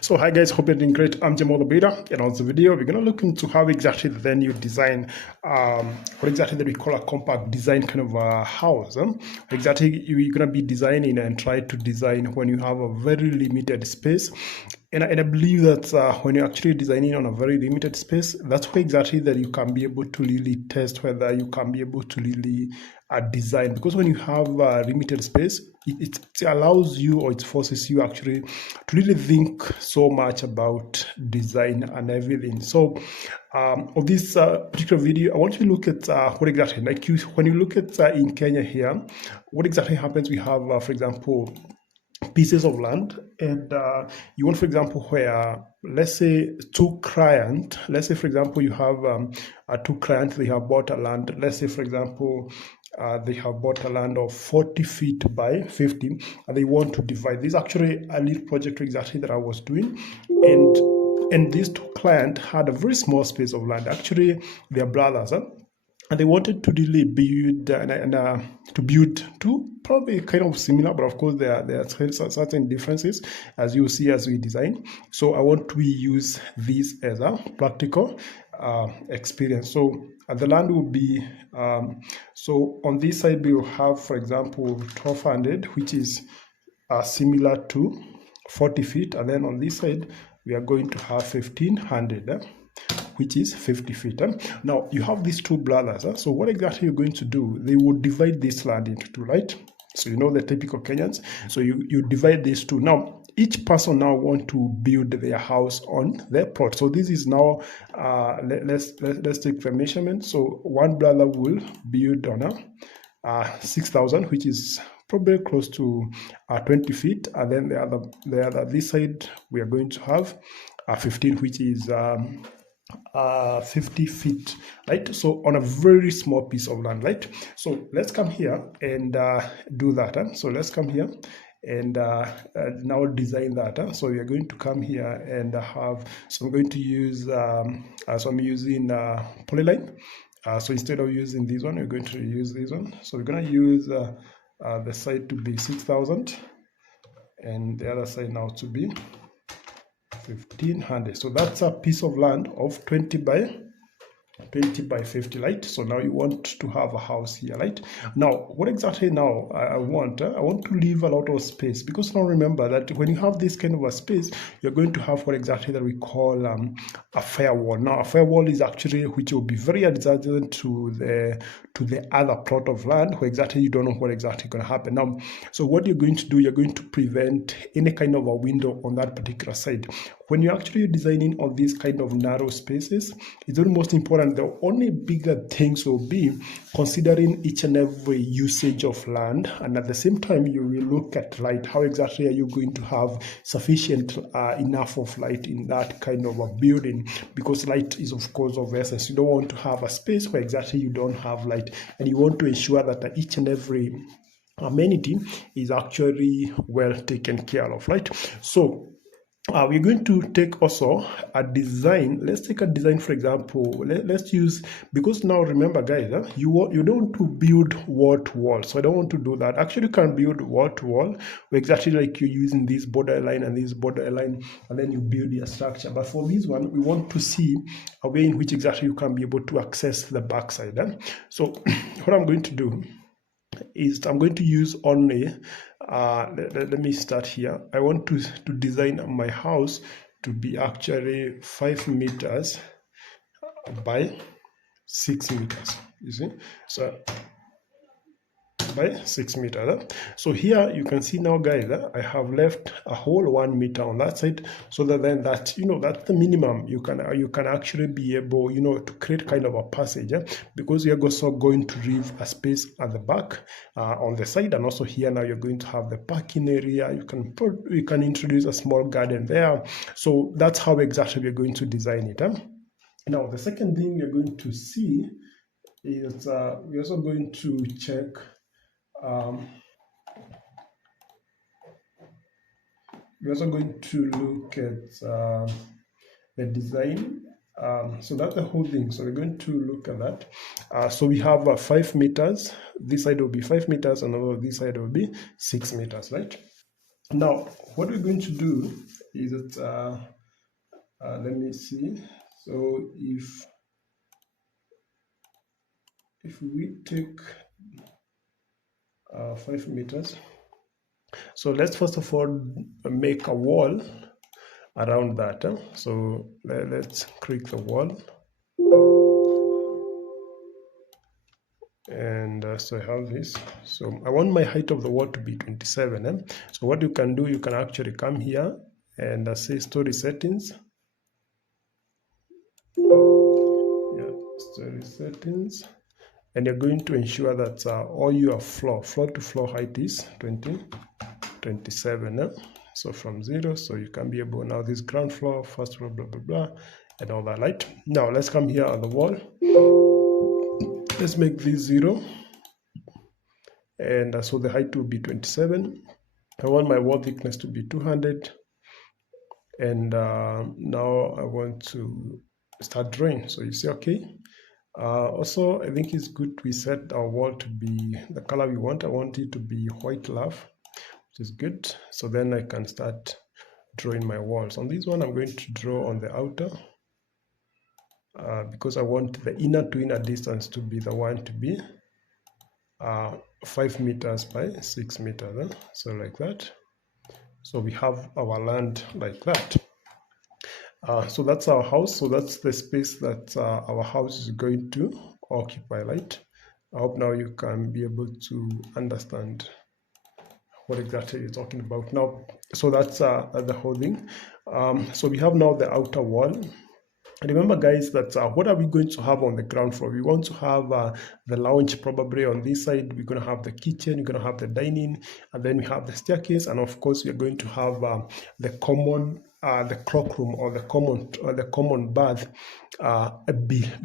So hi guys, hope you're doing great. I'm Jamal the Beta, and on the video we're gonna look into how exactly then you design what exactly that we call a compact design kind of a house. What exactly you're gonna be designing and try to design when you have a very limited space. And I believe that when you're actually designing on a very limited space, that's where exactly that you can be able to really test whether you can be able to really design. Because when you have limited space, it allows you, or it forces you actually to really think so much about design and everything. So on this particular video, I want you to look at what exactly, like when you look at in Kenya here, what exactly happens. We have, for example, pieces of land, and you want, for example, where, let's say, let's say for example you have two clients, they have bought a land, let's say for example they have bought a land of 40 feet by 50, and they want to divide. This is actually a little project exactly that I was doing, and these two clients had a very small space of land. Actually, they're brothers, and they wanted to really build to build two probably kind of similar, but of course there are certain differences, as you see as we design. So I want to use this as a practical experience. So the land will be so on this side we will have, for example, 1200, which is similar to 40 feet, and then on this side we are going to have 1500, which is 50 feet. Now you have these two brothers. So what exactly you're going to do? They will divide this land into two, right? So you know the typical Kenyans. So you divide these two. Now each person now want to build their house on their plot. So this is now let's take the measurement. So one brother will build on a 6,000, which is probably close to 20 feet, and then the other this side we are going to have 15, which is 50 feet, right? So on a very small piece of land, right? So let's come here and do that. So let's come here and now design that. So we are going to come here and have, so I'm going to use so I'm using polyline. So instead of using this one, we're going to use this one. So we're going to use the side to be 6,000 and the other side now to be 1500. So that's a piece of land of 20 by 50, right? So now you want to have a house here, right? Now what exactly now I want to leave a lot of space, because now remember that when you have this kind of a space, you're going to have what exactly that we call a firewall. Now a firewall is actually which will be very adjacent to the other plot of land where exactly you don't know what exactly going to happen. Now, so what you're going to do, you're going to prevent any kind of a window on that particular side. When you're actually designing on these kind of narrow spaces, it's very most important. The only bigger things will be considering each and every usage of land, and at the same time you will look at light. How exactly are you going to have sufficient enough of light in that kind of a building? Because light is of course of essence. You don't want to have a space where exactly you don't have light, and you want to ensure that each and every amenity is actually well taken care of, right? So we're going to take also a design. Let's take a design, for example. Let's use, because now remember guys, you don't want to build wall to wall. So I don't want to do that. Actually you can build wall to wall exactly like you're using this border line and this border line, and then you build your structure. But for this one, we want to see a way in which exactly you can be able to access the backside. So what I'm going to do is I'm going to use only let me start here. I want to design my house to be actually 5 meters by 6 meters, you see, so by 6 meters. So here you can see now guys, I have left a whole 1 meter on that side, so that then that, that's the minimum you can actually be able, to create kind of a passage, because you're also going to leave a space at the back on the side, and also here now you're going to have the parking area. You can introduce a small garden there. So that's how exactly we're going to design it. Now the second thing we're going to see is we're also going to check we're also going to look at the design. So that's the whole thing. So we're going to look at that. So we have 5 meters. This side will be 5 meters, and over this side will be 6 meters, right? Now, what we're going to do is that, let me see. So if we take 5 meters, so let's first of all make a wall around that. So let's create the wall. And so I have this. So I want my height of the wall to be 27. So what you can do, you can actually come here and say story settings. Yeah, story settings. And you're going to ensure that all your floor to floor height is 27. So from 0, so you can be able, now this ground floor, first floor, blah, blah, blah, and all that, right? Now let's come here on the wall. Let's make this 0. And so the height will be 27. I want my wall thickness to be 200. And now I want to start drawing. So you say, okay. Also, I think it's good we set our wall to be the color we want. I want it to be white love, which is good. So then I can start drawing my walls. On this one, I'm going to draw on the outer because I want the inner to inner distance to be the one to be 5 meters by 6 meters. So like that. So we have our land like that. So that's our house. So that's the space that our house is going to occupy, right? I hope now you can be able to understand what exactly you're talking about now. So that's the whole thing. So we have now the outer wall. Remember, guys, that what are we going to have on the ground floor? We want to have the lounge probably on this side. We're going to have the kitchen, we're going to have the dining, and then we have the staircase, and of course, we're going to have the common, the cloakroom or the common bath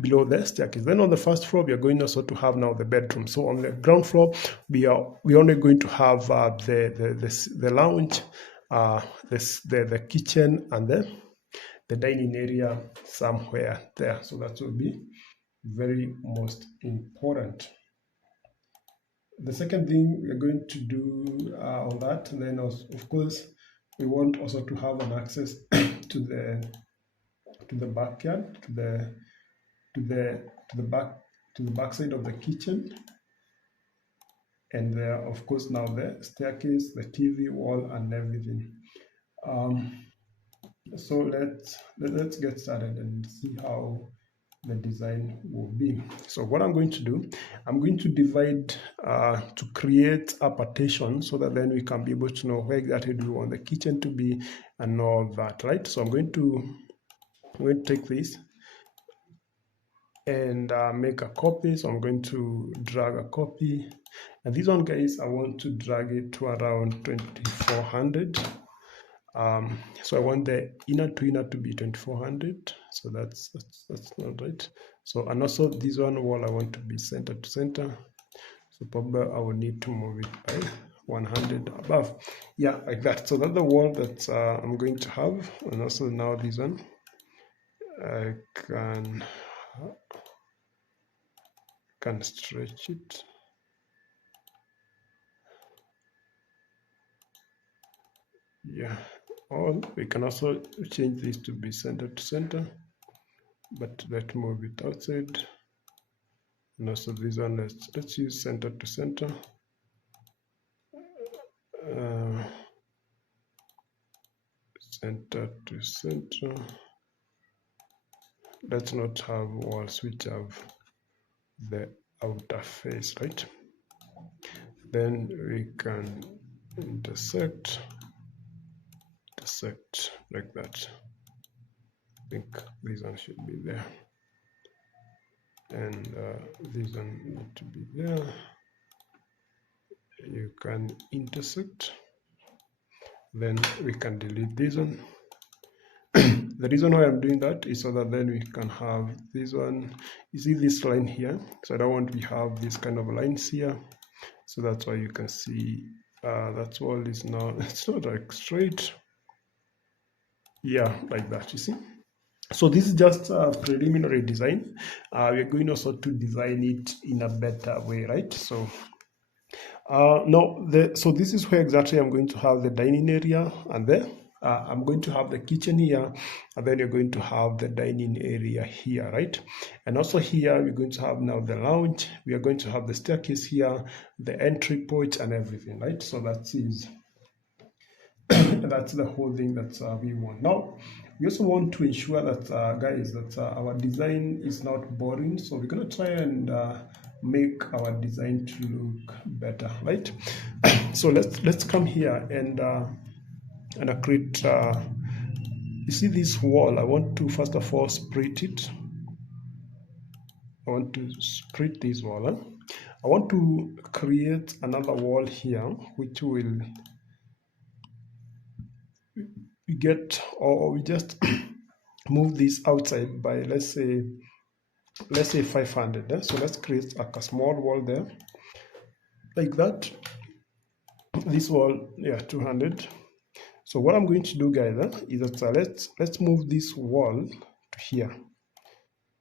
below the staircase. Then on the first floor, we are going also to have now the bedroom. So on the ground floor, we're only going to have the lounge, the kitchen, and the dining area somewhere there. So that will be very most important. The second thing we're going to do on that, and then of course we want also to have an access to the backyard, to the back side of the kitchen, and there of course now the staircase, the TV wall, and everything. So let's get started and see how the design will be. So what I'm going to do, I'm going to divide to create a partition so that then we can be able to know where exactly do we want the kitchen to be and all that, right? So I'm going to take this and make a copy. So I'm going to drag a copy, and this one, guys, I want to drag it to around 2400. So I want the inner to inner to be 2400. So that's not right. So, and also this one wall I want to be center to center. So probably I will need to move it by 100 above. Yeah, like that. So that's the wall that I'm going to have. And also now this one, I can stretch it. Yeah. Or we can also change this to be center to center, but let's move it outside. And also this one, let's use center to center. Center to center. Let's not have walls which have the outer face, right? Then we can intersect like that. I think this one should be there, and this one need to be there. You can intersect, then we can delete this one. The reason why I'm doing that is so that then we can have this one. You see this line here, so I don't want to have this kind of lines here. So that's why you can see that wall is now, it's not like straight. Yeah, like that, you see. So this is just a preliminary design. We're going also to design it in a better way, right? So No, so this is where exactly I'm going to have the dining area, and then I'm going to have the kitchen here, and then you're going to have the dining area here, right? And also here we're going to have now the lounge. We are going to have the staircase here, the entry porch, and everything, right? So that is that's the whole thing that we want. Now, we also want to ensure that, guys, that our design is not boring. So we're going to try and make our design to look better, right? So let's come here and create. You see this wall? I want to first of all split it. I want to split this wall. I want to create another wall here, which will get, or we just move this outside by let's say 500. So let's create a small wall there like that. This wall, yeah, 200. So what I'm going to do, guys, is that let's move this wall to here.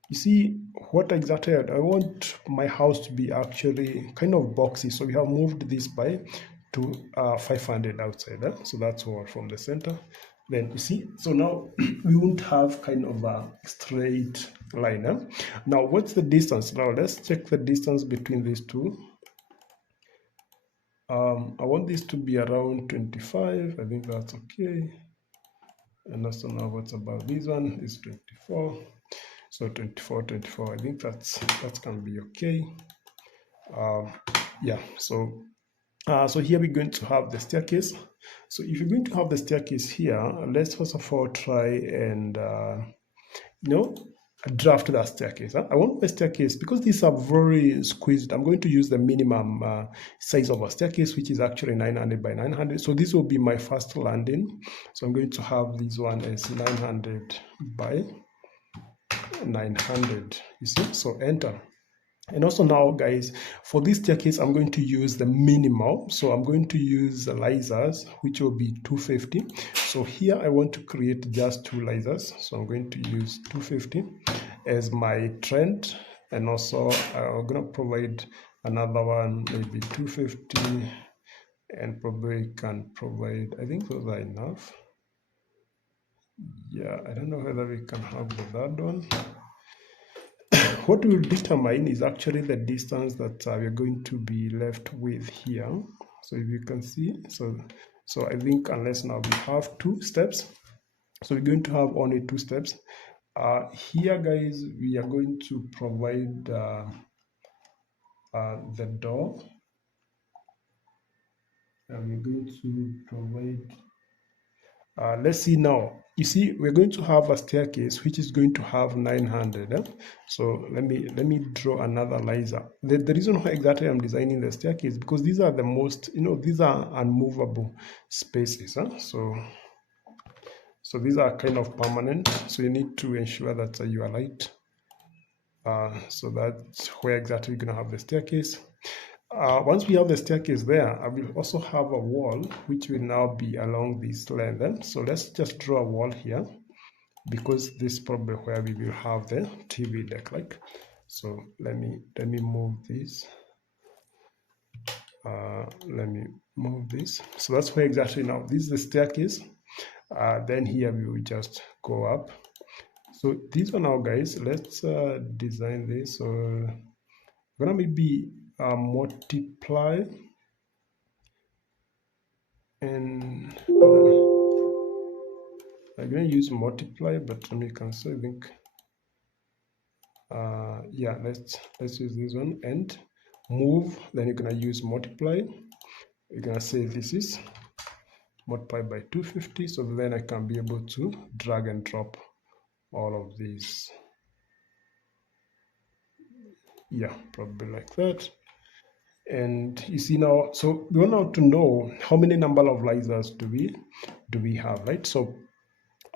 You see what exactly I want my house to be actually kind of boxy. So we have moved this by to 500 outside. So that's all from the center. Then you see, so now we won't have kind of a straight line. Now, what's the distance? Now let's check the distance between these two. I want this to be around 25. I think that's okay. And also now what's about this one is 24. So 24, 24. I think that can be okay. Yeah. So here we're going to have the staircase. So if you're going to have the staircase here, let's first of all try and draft that staircase. I want my staircase, because these are very squeezed, I'm going to use the minimum size of a staircase, which is actually 900 by 900. So this will be my first landing. So I'm going to have this one as 900 by 900. You see, so enter. And also now, guys, for this staircase, I'm going to use the minimal. So I'm going to use the lasers, which will be 250. So here I want to create just two lasers. So I'm going to use 250 as my trend. And also I'm going to provide another one, maybe 250. And probably can provide, I think those are enough. Yeah, I don't know whether we can have the third one. What will determine is actually the distance that we're going to be left with here. So if you can see, so I think unless now we have two steps, so we're going to have only two steps. Here, guys, we are going to provide the door, and we're going to provide. Let's see now. You see, we're going to have a staircase which is going to have 900. So let me draw another laser. The reason why exactly I'm designing the staircase, because these are the most, these are unmovable spaces. So these are kind of permanent. So you need to ensure that you are light. So that's where exactly you're going to have the staircase. Once we have the staircase there, I will also have a wall which will now be along this length. So let's just draw a wall here, because this is probably where we will have the TV deck. So let me move this. Let me move this. So that's where exactly now this is the staircase. Then here we will just go up. So this one now, guys, let's design this. So I'm gonna maybe multiply, and I'm gonna use multiply, but let me cancel. I think yeah, let's use this one, and move. Then you're gonna use multiply. You're gonna say this is multiply by 250. So then I can be able to drag and drop all of these. Yeah, probably like that. And you see now, so we want now to know how many number of lasers do we have, right? So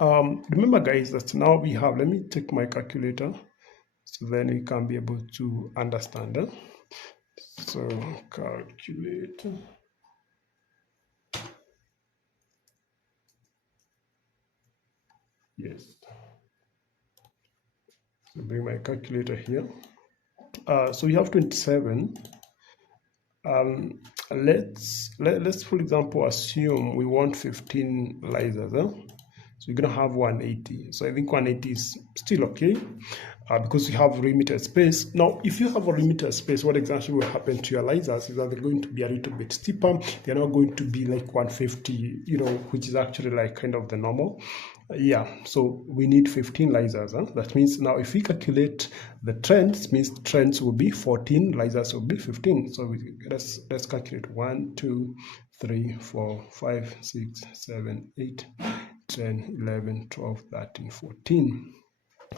remember, guys, that now we have, let me take my calculator, so then you can be able to understand. So calculator. Yes. So bring my calculator here. So we have 27 let's for example assume we want 15 lasers, so you're gonna have 180. So I think 180 is still okay, because you have limited space. Now, if you have a limited space, what exactly will happen to your lasers is that they're going to be a little bit steeper. They're not going to be like 150, which is actually like kind of the normal. Yeah, so we need 15 lasers. That means now if we calculate the trends, means trends will be 14, lasers will be 15. So let's calculate 1, 2, 3, 4, 5, 6, 7, 8, 10, 11, 12, 13, 14.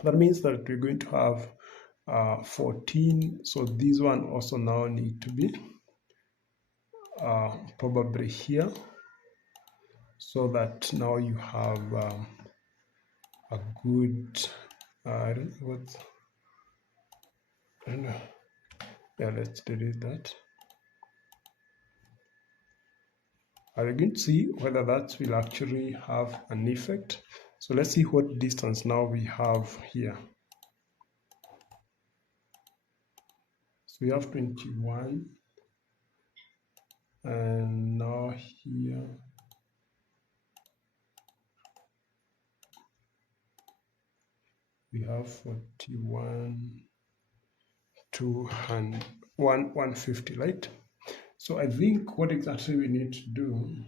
That means that we're going to have 14. So this one also now need to be probably here, so that now you have a good, I don't know what, I don't know. Yeah, let's delete that. Are you going to see whether that will actually have an effect? So let's see what distance now we have here. So we have 21, and now here we have 41, 200, 150, right? So I think what exactly we need to do,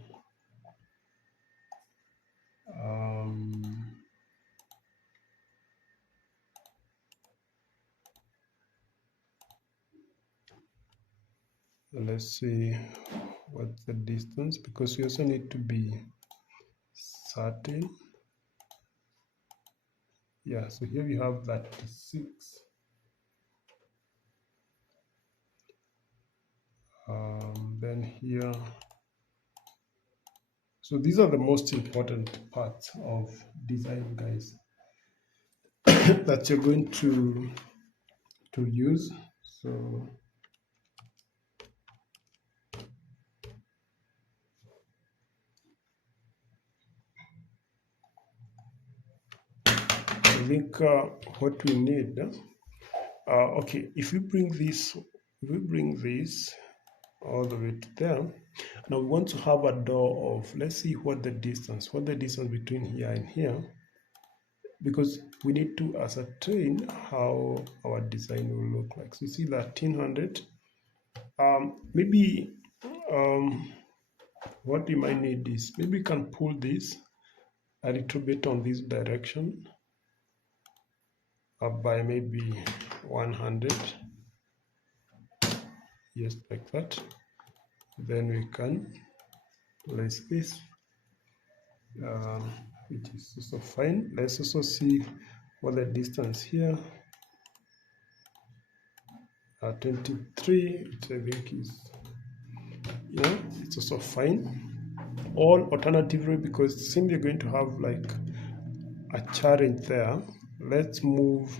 let's see what's the distance, because we also need to be certain. Yeah, so here we have that 6. Then here, so these are the most important parts of design, guys, that you're going to use. So I think what we need, okay, if we bring this all the way to there. Now we want to have a door of, let's see what the distance between here and here, because we need to ascertain how our design will look like. So you see that 1300. Maybe what we might need is, maybe we can pull this a little bit on this direction up by maybe 100. Yes, like that. Then we can place this, which is also fine. Let's also see what the distance here, 23, which I think is, it's also fine. Or alternatively, because since you're going to have like a challenge there, let's move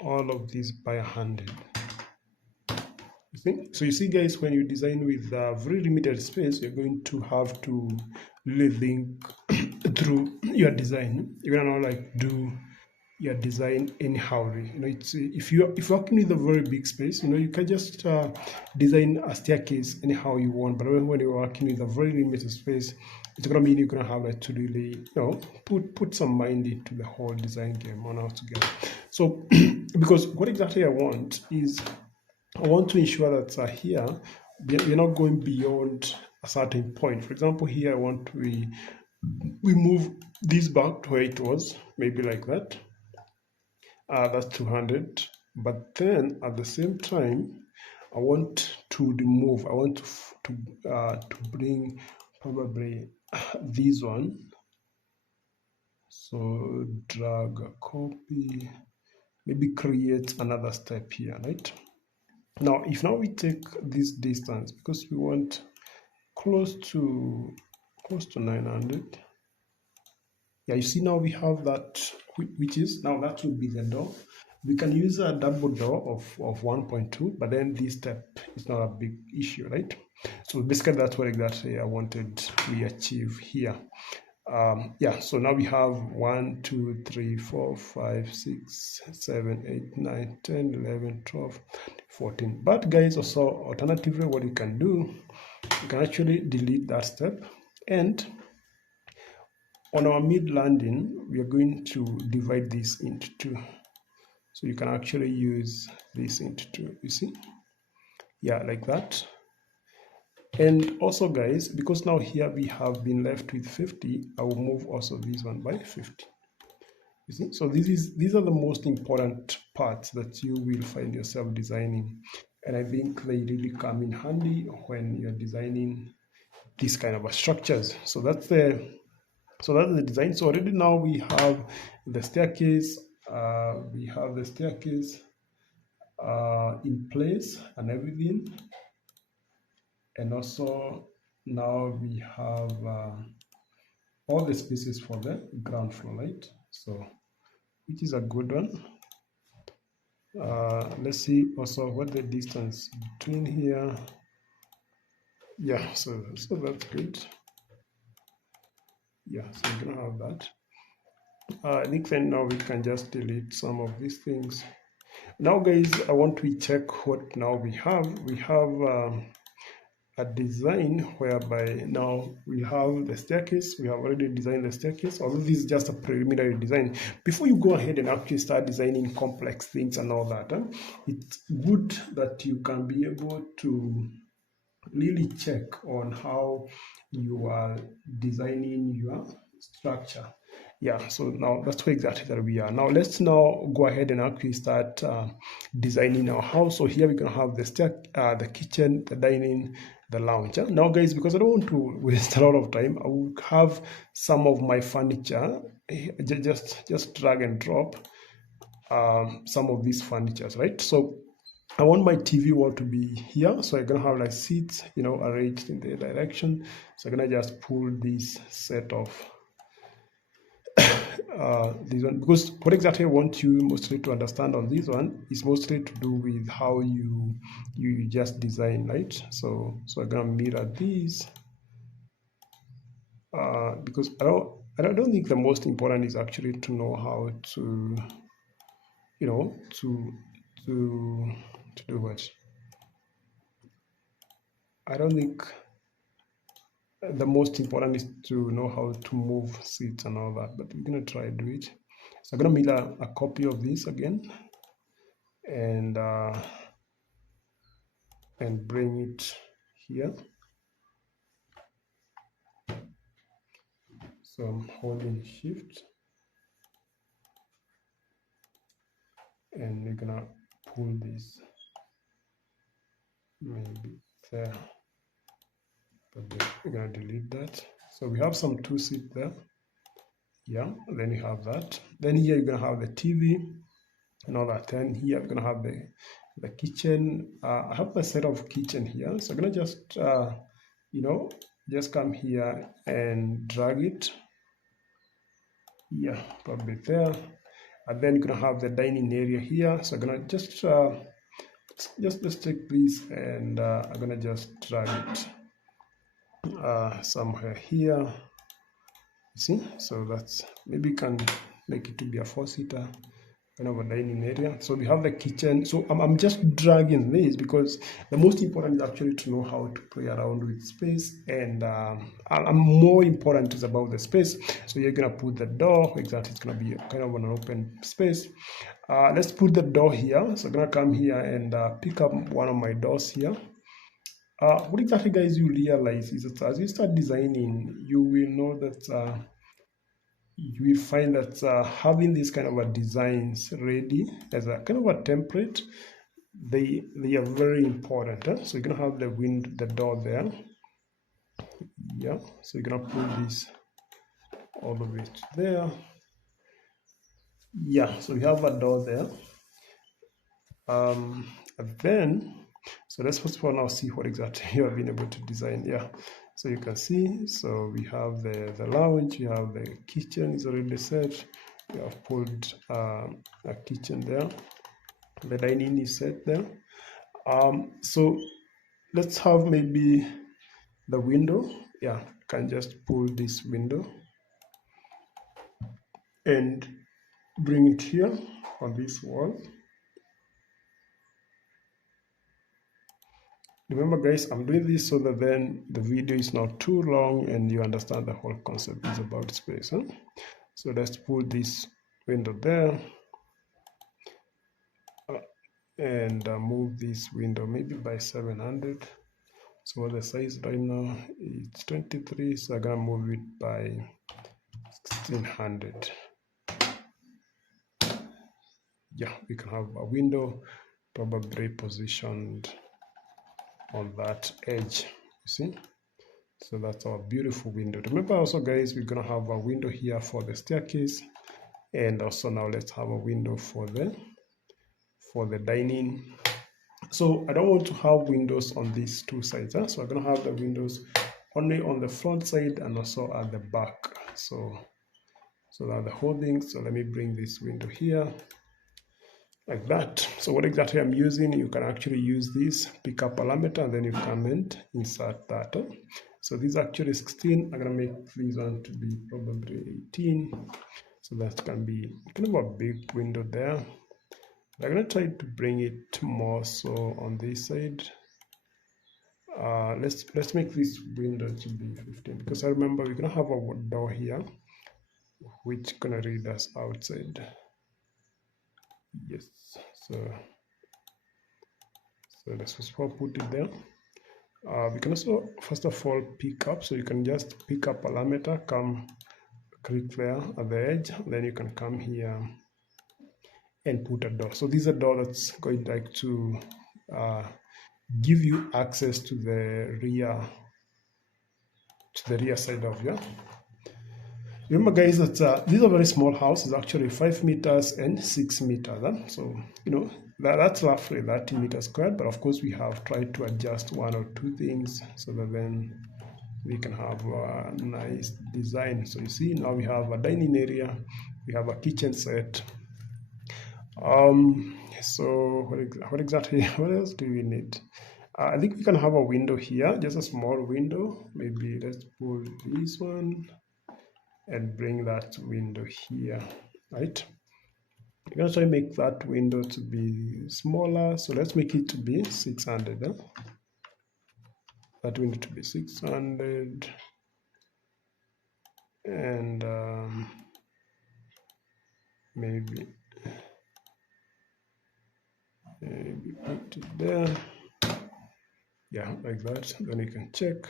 all of these by 100. So you see, guys, when you design with very limited space, you're going to have to really think through your design. You're gonna not like do your design anyhow. It's, if you're working with a very big space, you can just design a staircase anyhow you want. But when you're working with a very limited space, it's gonna mean you're gonna have like to really, put some mind into the whole design game on how to get. So because what exactly I want is, I want to ensure that here we're not going beyond a certain point. For example, here I want we move this back to where it was, maybe like that. That's 200. But then at the same time, I want to remove. I want to bring probably this one. So drag a copy. Maybe create another step here, right? Now, if now we take this distance, because we want close to 900. Yeah, you see now we have that, which is, now that will be the door. We can use a double door of 1.2, but then this step is not a big issue, right? So basically that's what exactly I wanted we achieve here. Yeah, so now we have 1 2 3 4 5 6 7 8 9 10 11 12 14. But guys, also alternatively, what you can do, you can actually delete that step, and on our mid landing we are going to divide this into two. So you can actually use this into two, you see, yeah, like that. And also guys, because now here we have been left with 50, I will move also this one by 50. You see, so these are the most important parts that you will find yourself designing, and I think they really come in handy when you're designing these kind of structures. So that's the design. So already now we have the staircase. We have the staircase in place and everything, and also now we have all the spaces for the ground floor, right? So which is a good one. Let's see also what the distance between here. Yeah, so that's good. Yeah, so we're gonna have that. I think then now we can just delete some of these things. Now guys, I want to check what now we have. We have a design whereby now we have the staircase. We have already designed the staircase, although this is just a preliminary design. Before you go ahead and actually start designing complex things and all that, it's good that you can be able to really check on how you are designing your structure. Yeah, so now that's where exactly that we are. Now let's now go ahead and actually start designing our house. So here we're gonna have the the kitchen, the dining, the lounge. Now guys, because I don't want to waste a lot of time, I will have some of my furniture, just drag and drop some of these furnitures, right? So I want my TV wall to be here, so I'm gonna have like seats, you know, arranged in the direction. So I'm gonna just pull this set of this one, because what exactly I want you mostly to understand on this one is mostly to do with how you just design, right? So I'm gonna mirror these because I don't think the most important is actually to know how to, you know, to do what. I don't think the most important is to know how to move seats and all that, but we're gonna try to do it. So I'm gonna make a copy of this again and bring it here. So I'm holding shift and we're gonna pull this maybe there, but then we're gonna delete that. So we have some two seats there. Yeah, then you have that. Then here you're gonna have the TV and all that. Then here we're gonna have the kitchen. I have a set of kitchen here, so I'm gonna just you know, just come here and drag it. Yeah, probably there. And then you're gonna have the dining area here. So I'm gonna just let's take this and I'm gonna just drag it somewhere here. You see, so that's maybe you can make it to be a 4-seater kind of a dining area. So we have the kitchen. So I'm just dragging this because the most important is actually to know how to play around with space, and more important is about the space. So you're gonna put the door exactly. It's gonna be kind of an open space. Let's put the door here. So I'm gonna come here and pick up one of my doors here. What exactly, guys, you realize is that as you start designing, you will know that you will find that having these kind of a designs ready as a kind of a template, they are very important. So you're gonna have the door there. Yeah, so you're gonna pull this all the way to there. Yeah, so we have a door there. And then, so let's first of all now see what exactly you have been able to design. Yeah, so you can see, so we have the lounge, we have the kitchen is already set, we have pulled a kitchen there, the dining is set there. So let's have maybe the window. Yeah, can just pull this window. and bring it here on this wall. Remember guys, I'm doing this so that then the video is not too long and you understand the whole concept is about space. Huh? So let's put this window there and move this window maybe by 700. So what the size right now is 23, so I'm gonna move it by 1600. Yeah, we can have a window probably positioned on that edge, you see. So that's our beautiful window. Remember also guys, we're gonna have a window here for the staircase, and also now let's have a window for the dining. So I don't want to have windows on these two sides, huh? So I'm gonna have the windows only on the front side and also at the back. So that's the whole thing. So let me bring this window here like that. So what exactly I'm using, you can actually use this, pick up a parameter, and then you come and insert that. So this is actually 16. I'm gonna make this one to be probably 18. So that can be kind of a big window there. I'm gonna try to bring it more so on this side. Let's make this window to be 15, because I remember we're gonna have a door here which gonna read us outside. Yes, so let's just put it there. We can also first of all pick up, so you can just pick up a parameter, come click there at the edge, then you can come here and put a door. So this is a door that's going like to give you access to the rear side of you. Remember guys that this is a very small house. It's actually 5 meters and 6 meters. So you know that's roughly 30 meters squared, but of course we have tried to adjust one or two things so that then we can have a nice design. So you see now we have a dining area, we have a kitchen set. So what exactly, what else do we need? I think we can have a window here, just a small window. Maybe let's pull this one and bring that window here, right? You can also make that window to be smaller, so let's make it to be 600. That window to be 600, and maybe put it there. Yeah, like that. Then you can check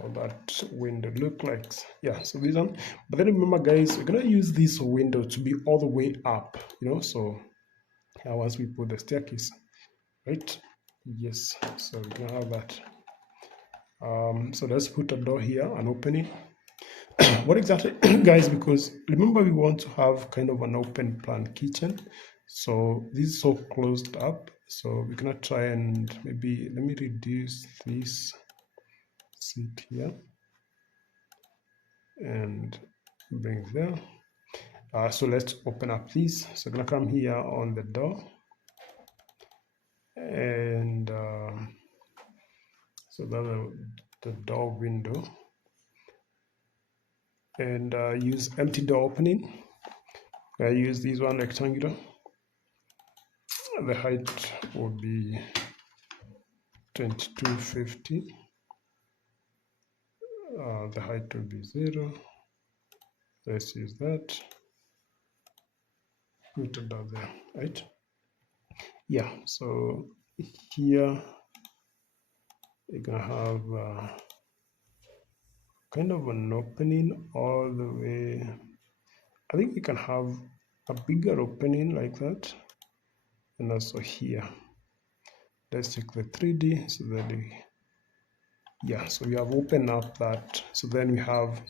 how that window look like. Yeah, so this one. But then remember guys, we're gonna use this window to be all the way up, you know, so once we put the staircase, right? Yes, so we're gonna have that. So let's put a door here, an opening. What exactly guys, because remember we want to have kind of an open plan kitchen, so this is so closed up, so we're gonna try and maybe let me reduce this seat here and bring it there. So let's open up this. So I'm gonna come here on the door, and so that's the door window, and use empty door opening. I use this one rectangular. The height will be 2250. The height will be 0. Let's use that. Put it down there, right? Yeah, so here you're gonna have kind of an opening all the way. I think you can have a bigger opening like that, and also here. Let's check the 3D so that yeah, so we have opened up that, so then we have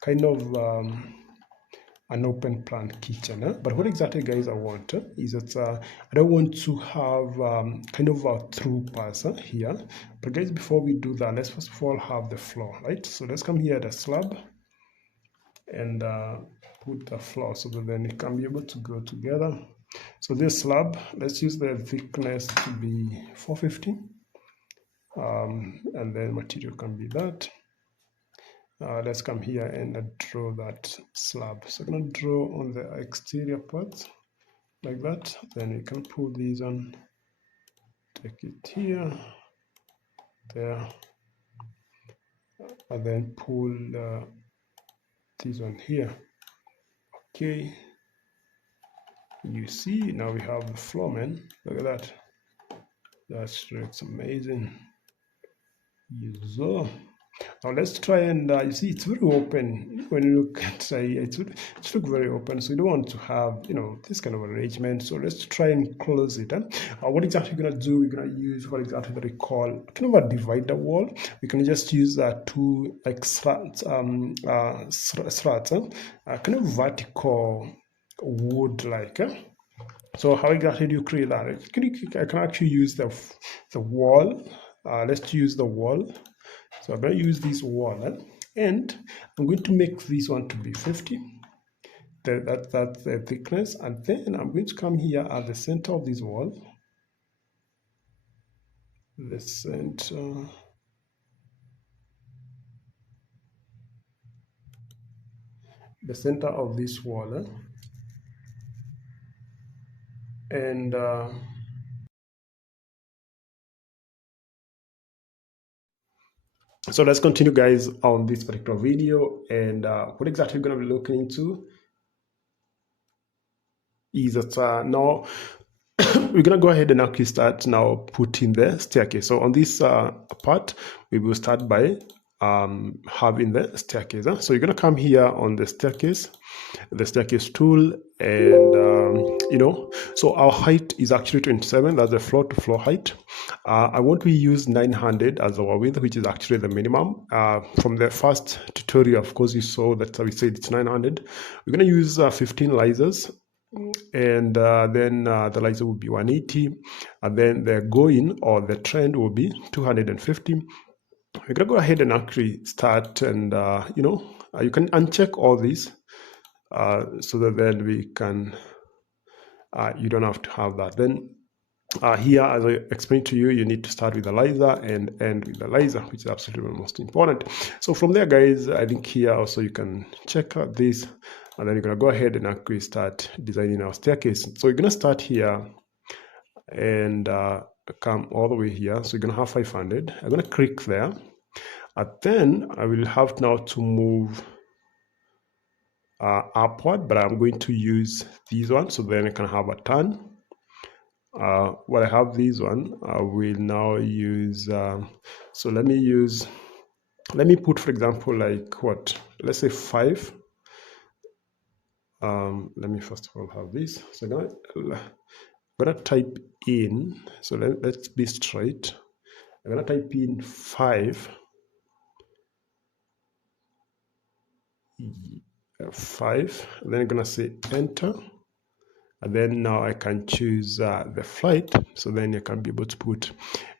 kind of an open plan kitchen. But what exactly guys I want is that I don't want to have kind of a through pass here, but guys before we do that, let's first of all have the floor, right? So let's come here at the slab and put the floor so that then it can be able to go together. So this slab, let's use the thickness to be 450, and then material can be that. let's come here and draw that slab. So I'm gonna draw on the exterior parts like that. Then you can pull these on, take it here, there, and then pull this one here. Okay, you see now we have the floor, man. Look at that. That's amazing. So now let's try and you see it's very open. When you look at it's look very open, so you don't want to have this kind of arrangement. So let's try and close it. What exactly we're gonna do? We're gonna use what exactly that we call kind of a divider wall. We can just use two like slats, kind of vertical wood like. So how exactly do you create that? I can actually use the wall. Let's use the wall. So I'm going to use this wall, and I'm going to make this one to be 50. That's the thickness, and then I'm going to come here at the center of this wall. The center of this wall, and so let's continue, guys, on this particular video. And what exactly we're going to be looking into is that now we're going to go ahead and actually start now putting the staircase. So on this part, we will start by having the staircase. So you're going to come here on the staircase tool, and so our height is actually 27. That's the floor to floor height. I want to use 900 as our width, which is actually the minimum. From the first tutorial, of course, you saw that we said it's 900. We're going to use 15 lasers, and then the laser will be 180, and then the going or the trend will be 250. We're gonna go ahead and actually start, and you can uncheck all these so that then we can you don't have to have that. Then here, as I explained to you, you need to start with the laser and end with the laser, which is absolutely the most important. So from there, guys, I think here also you can check out this, and then you're gonna go ahead and actually start designing our staircase. So you're gonna start here and come all the way here. So you're gonna have 500. I'm gonna click there, and then I will have now to move upward, but I'm going to use these ones, so then I can have a turn. What I have this one, I will now use, so let me put, for example, like what, let's say 5. Let me first of all have this. So I'm gonna type in, so let's be straight. I'm gonna type in 5, 5, and then I'm gonna say enter. And then now I can choose the flight, so then I can be able to put,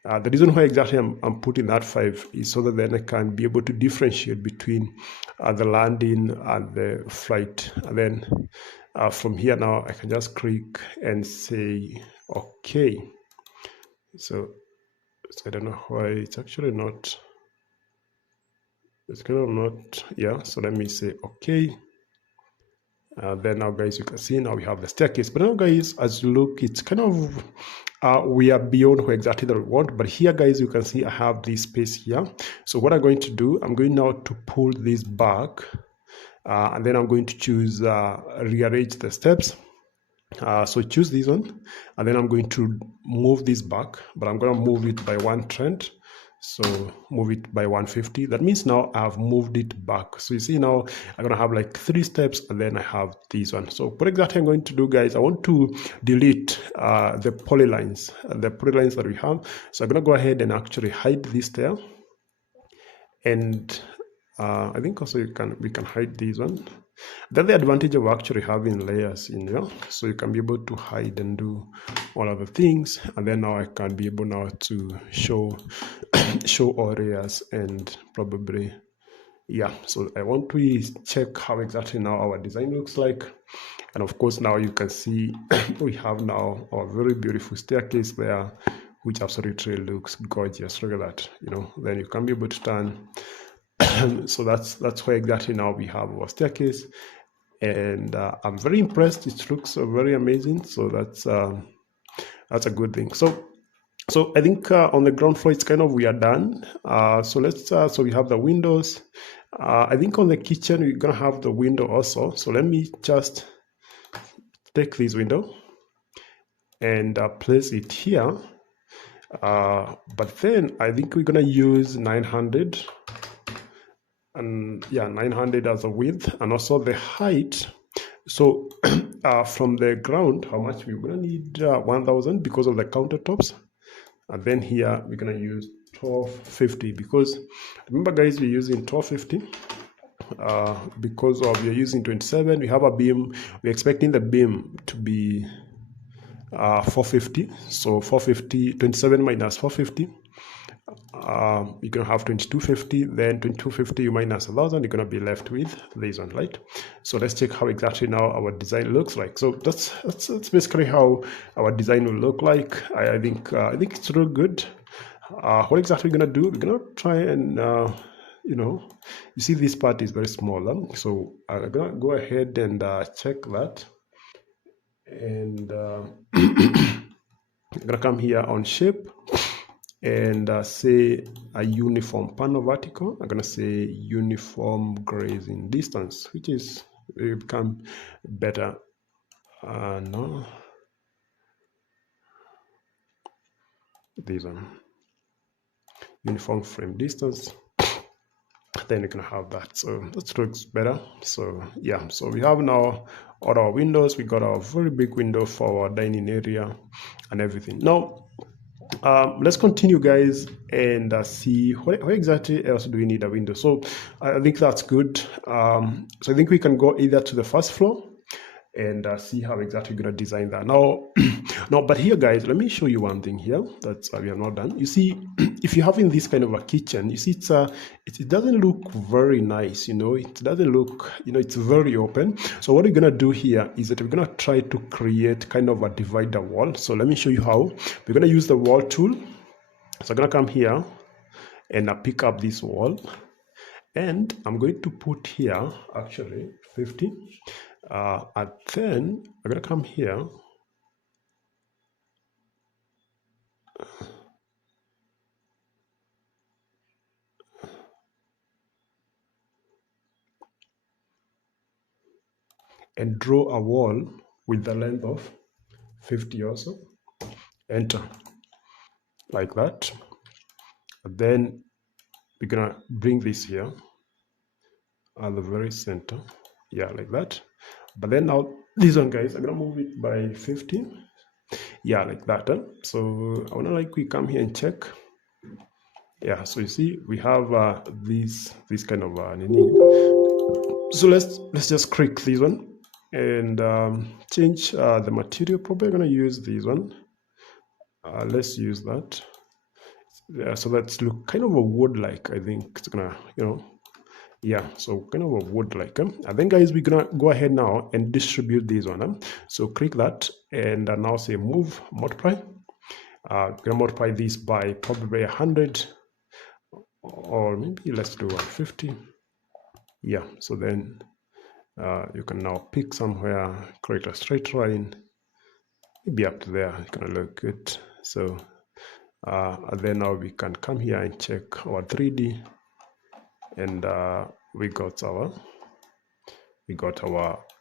the reason why exactly I'm putting that 5 is so that then I can be able to differentiate between the landing and the flight. And then from here now I can just click and say okay. So I don't know why it's actually not, it's kind of not, yeah, so let me say okay. Then now, guys, you can see now we have the staircase. But now, guys, as you look, it's kind of we are beyond where exactly that we want. But here, guys, you can see I have this space here. So what I'm going to do, I'm going now to pull this back, and then I'm going to choose rearrange the steps. So choose this one, and then I'm going to move this back, but I'm going to move it by 1 trend. So move it by 150. That means now I've moved it back. So you see now I'm gonna have like 3 steps, and then I have this one. So what exactly I'm going to do, guys, I want to delete the polylines that we have. So I'm gonna go ahead and actually hide this there, and I think also we can hide this one. That's the advantage of actually having layers in there, so you can be able to hide and do all other things. And then now I can be able now to show all areas, and probably, yeah. So I want to check how exactly now our design looks like. And of course now you can see we have now our very beautiful staircase there, which absolutely looks gorgeous. Look at that, then you can be able to turn So that's where exactly now we have our staircase, and I'm very impressed. It looks very amazing. So that's a good thing. So I think on the ground floor, it's kind of we are done. So let's so we have the windows. I think on the kitchen we're gonna have the window also. So let me just take this window and place it here. But then I think we're gonna use 900, and yeah, 900 as a width, and also the height. So from the ground, how much we're gonna need 1000 because of the countertops. And then here we're gonna use 1250, because remember guys, we're using 1250 because of we're using 27. We have a beam, we're expecting the beam to be 450. So 450, 27 minus 450, you're gonna have 2250. Then 2250 you minus 1000, you're gonna be left with this one, right? So let's check how exactly now our design looks like. So that's basically how our design will look like. I think it's real good. What exactly we're gonna do? We're gonna try and you see this part is very small, so I'm gonna go ahead and check that, and I'm gonna come here on shape and say a uniform panel vertical. I'm gonna say uniform grazing distance, which is become better. No, this one, uniform frame distance. Then you can have that, so that looks better. So yeah, so we have now all our windows. We got our very big window for our dining area and everything. Now let's continue guys and see what exactly else do we need a window. So I think that's good. So I think we can go either to the first floor and see how exactly we're going to design that now. But here guys, let me show you one thing here that we have not done. You see, if you're having this kind of a kitchen, you see it doesn't look very nice, it doesn't look, it's very open. So what we're going to do here is that we're going to try to create kind of a divider wall. So let me show you how. We're going to use the wall tool. So I'm going to come here and pick up this wall, and I'm going to put here actually 50. And then I'm gonna come here and draw a wall with the length of 50 also. Enter, like that. And then we're gonna bring this here at the very center, yeah, like that. But then now this one guys, I'm gonna move it by 50, yeah, like that. So I wanna we come here and check. Yeah, so you see we have this kind of so let's just click this one and change the material. Probably gonna use this one. Let's use that. Yeah, so let's look kind of a wood like. I think it's gonna, yeah, so kind of a wood like. And then guys, we're gonna go ahead now and distribute this one. So click that and now say move, multiply. Gonna multiply this by probably 100, or maybe let's do 150. Yeah, so then you can now pick somewhere, create a straight line, maybe up to there. It's gonna look good. So and then now we can come here and check our 3D, and we got our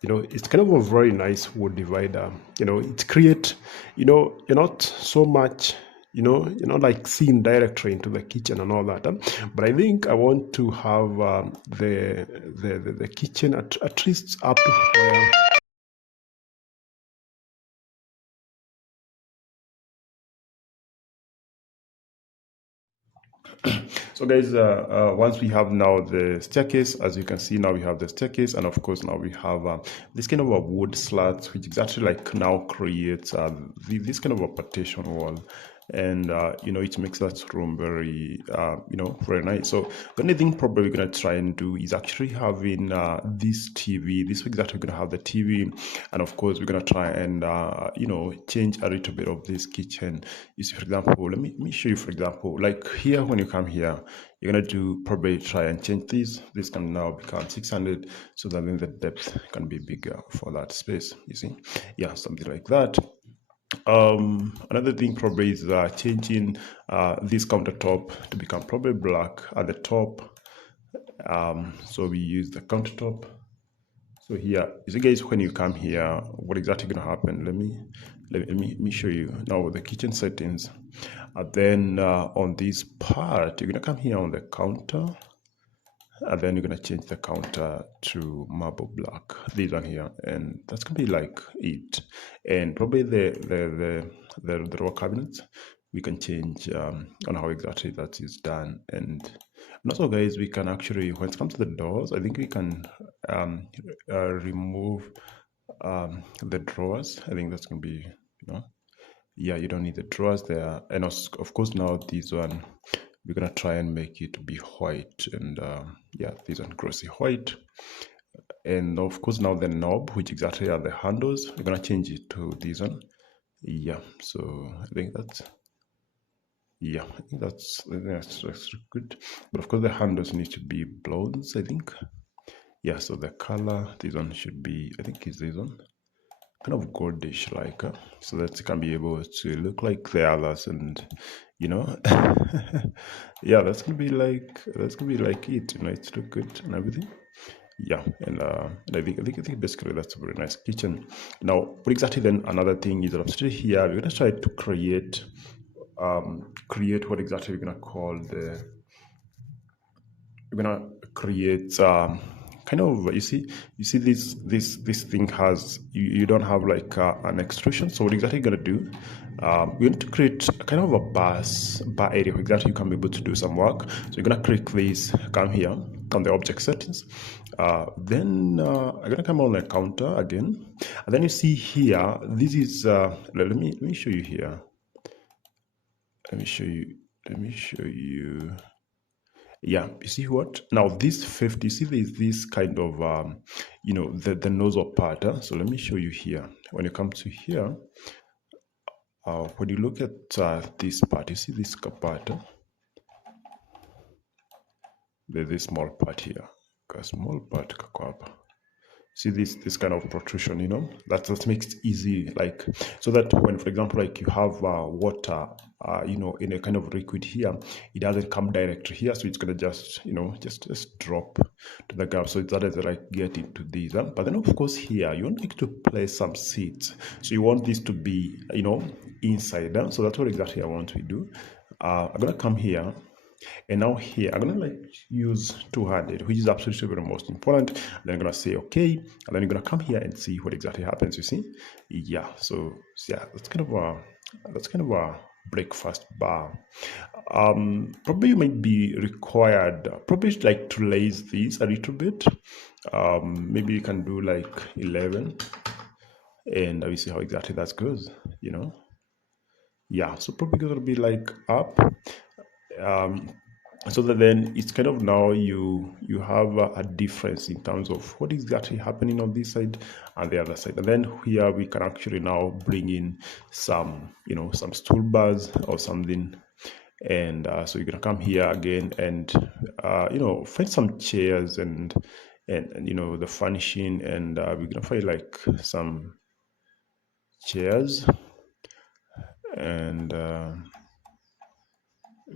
it's kind of a very nice wood divider. It create, you're not so much, you're not like seeing directly into the kitchen and all that. But I think I want to have the kitchen at least up to where. So guys, once we have now the staircase, as you can see, now we have the staircase, and of course now we have this kind of a wood slats, which exactly now creates this kind of a partition wall. and it makes that room very very nice. So the only thing probably we're going to try and do is actually having this TV. This week that we're going to have the TV, and of course we're going to try and change a little bit of this kitchen. You see, for example, let me show you. For example, like here, when you come here, you're going to do probably try and change this can now become 600, so that then the depth can be bigger for that space. You see, yeah, something like that. Another thing probably is changing this countertop to become probably black at the top. So we use the countertop. So here, you see guys, when you come here, what exactly going to happen? Let me show you now the kitchen settings. And then on this part, you're going to come here on the counter, and then you're going to change the counter to marble black, this one here, and that's going to be like it. And probably the drawer cabinets, we can change on how exactly that is done. And also guys, we can actually, when it comes to the doors, I think we can remove the drawers. I think that's going to be, yeah, you don't need the drawers there. And also, of course, now this one, we're gonna try and make it be white, and yeah, this one glossy white. And of course, now the knob, which exactly are the handles, we're gonna change it to this one. Yeah, so I think that's, yeah, I think that's good. But of course, the handles need to be blondes, I think. Yeah, so the color, this one should be, I think, is this one, kind of goldish like, so that it can be able to look like the others. And yeah, that's gonna be like it, it's look good and everything. Yeah, and I think basically that's a very nice kitchen. Now, what exactly then another thing is that upstairs here we're gonna try to create what exactly we're gonna call we're gonna create kind of, you see this thing has, you don't have like an extrusion. So what exactly you're gonna do, we're going to create kind of a bar area where exactly you can be able to do some work. So you're gonna click this, come here on the object settings, then I'm gonna come on the counter again, and then you see here, this is let me show you here. Let me show you. Yeah, you see what? Now this 50, see there's this kind of, the nozzle part. So let me show you here. When you come to here, when you look at this part, you see this part? There's this small part here. A small part, see this kind of protrusion, that makes it easy, like, so that when, for example, like you have water in a kind of liquid here, it doesn't come directly here, so it's gonna just just drop to the gap. So it's that is like get into these, but then of course here you want to place some seats, so you want this to be inside. So that's what exactly I want to do. I'm gonna come here. And now here, I'm gonna use 200, which is absolutely the most important. Then I'm gonna say okay, and then you're gonna come here and see what exactly happens. You see, yeah. So yeah, that's kind of a breakfast bar. Probably you might be required, probably like to raise these a little bit. Maybe you can do like 11, and we see how exactly that goes. Yeah. So probably gonna be like up. So that then it's kind of, now you have a difference in terms of what is actually happening on this side and the other side. And then here we can actually now bring in some some stool bars or something. And so you're gonna come here again and find some chairs and the furnishing, and we're gonna find like some chairs, and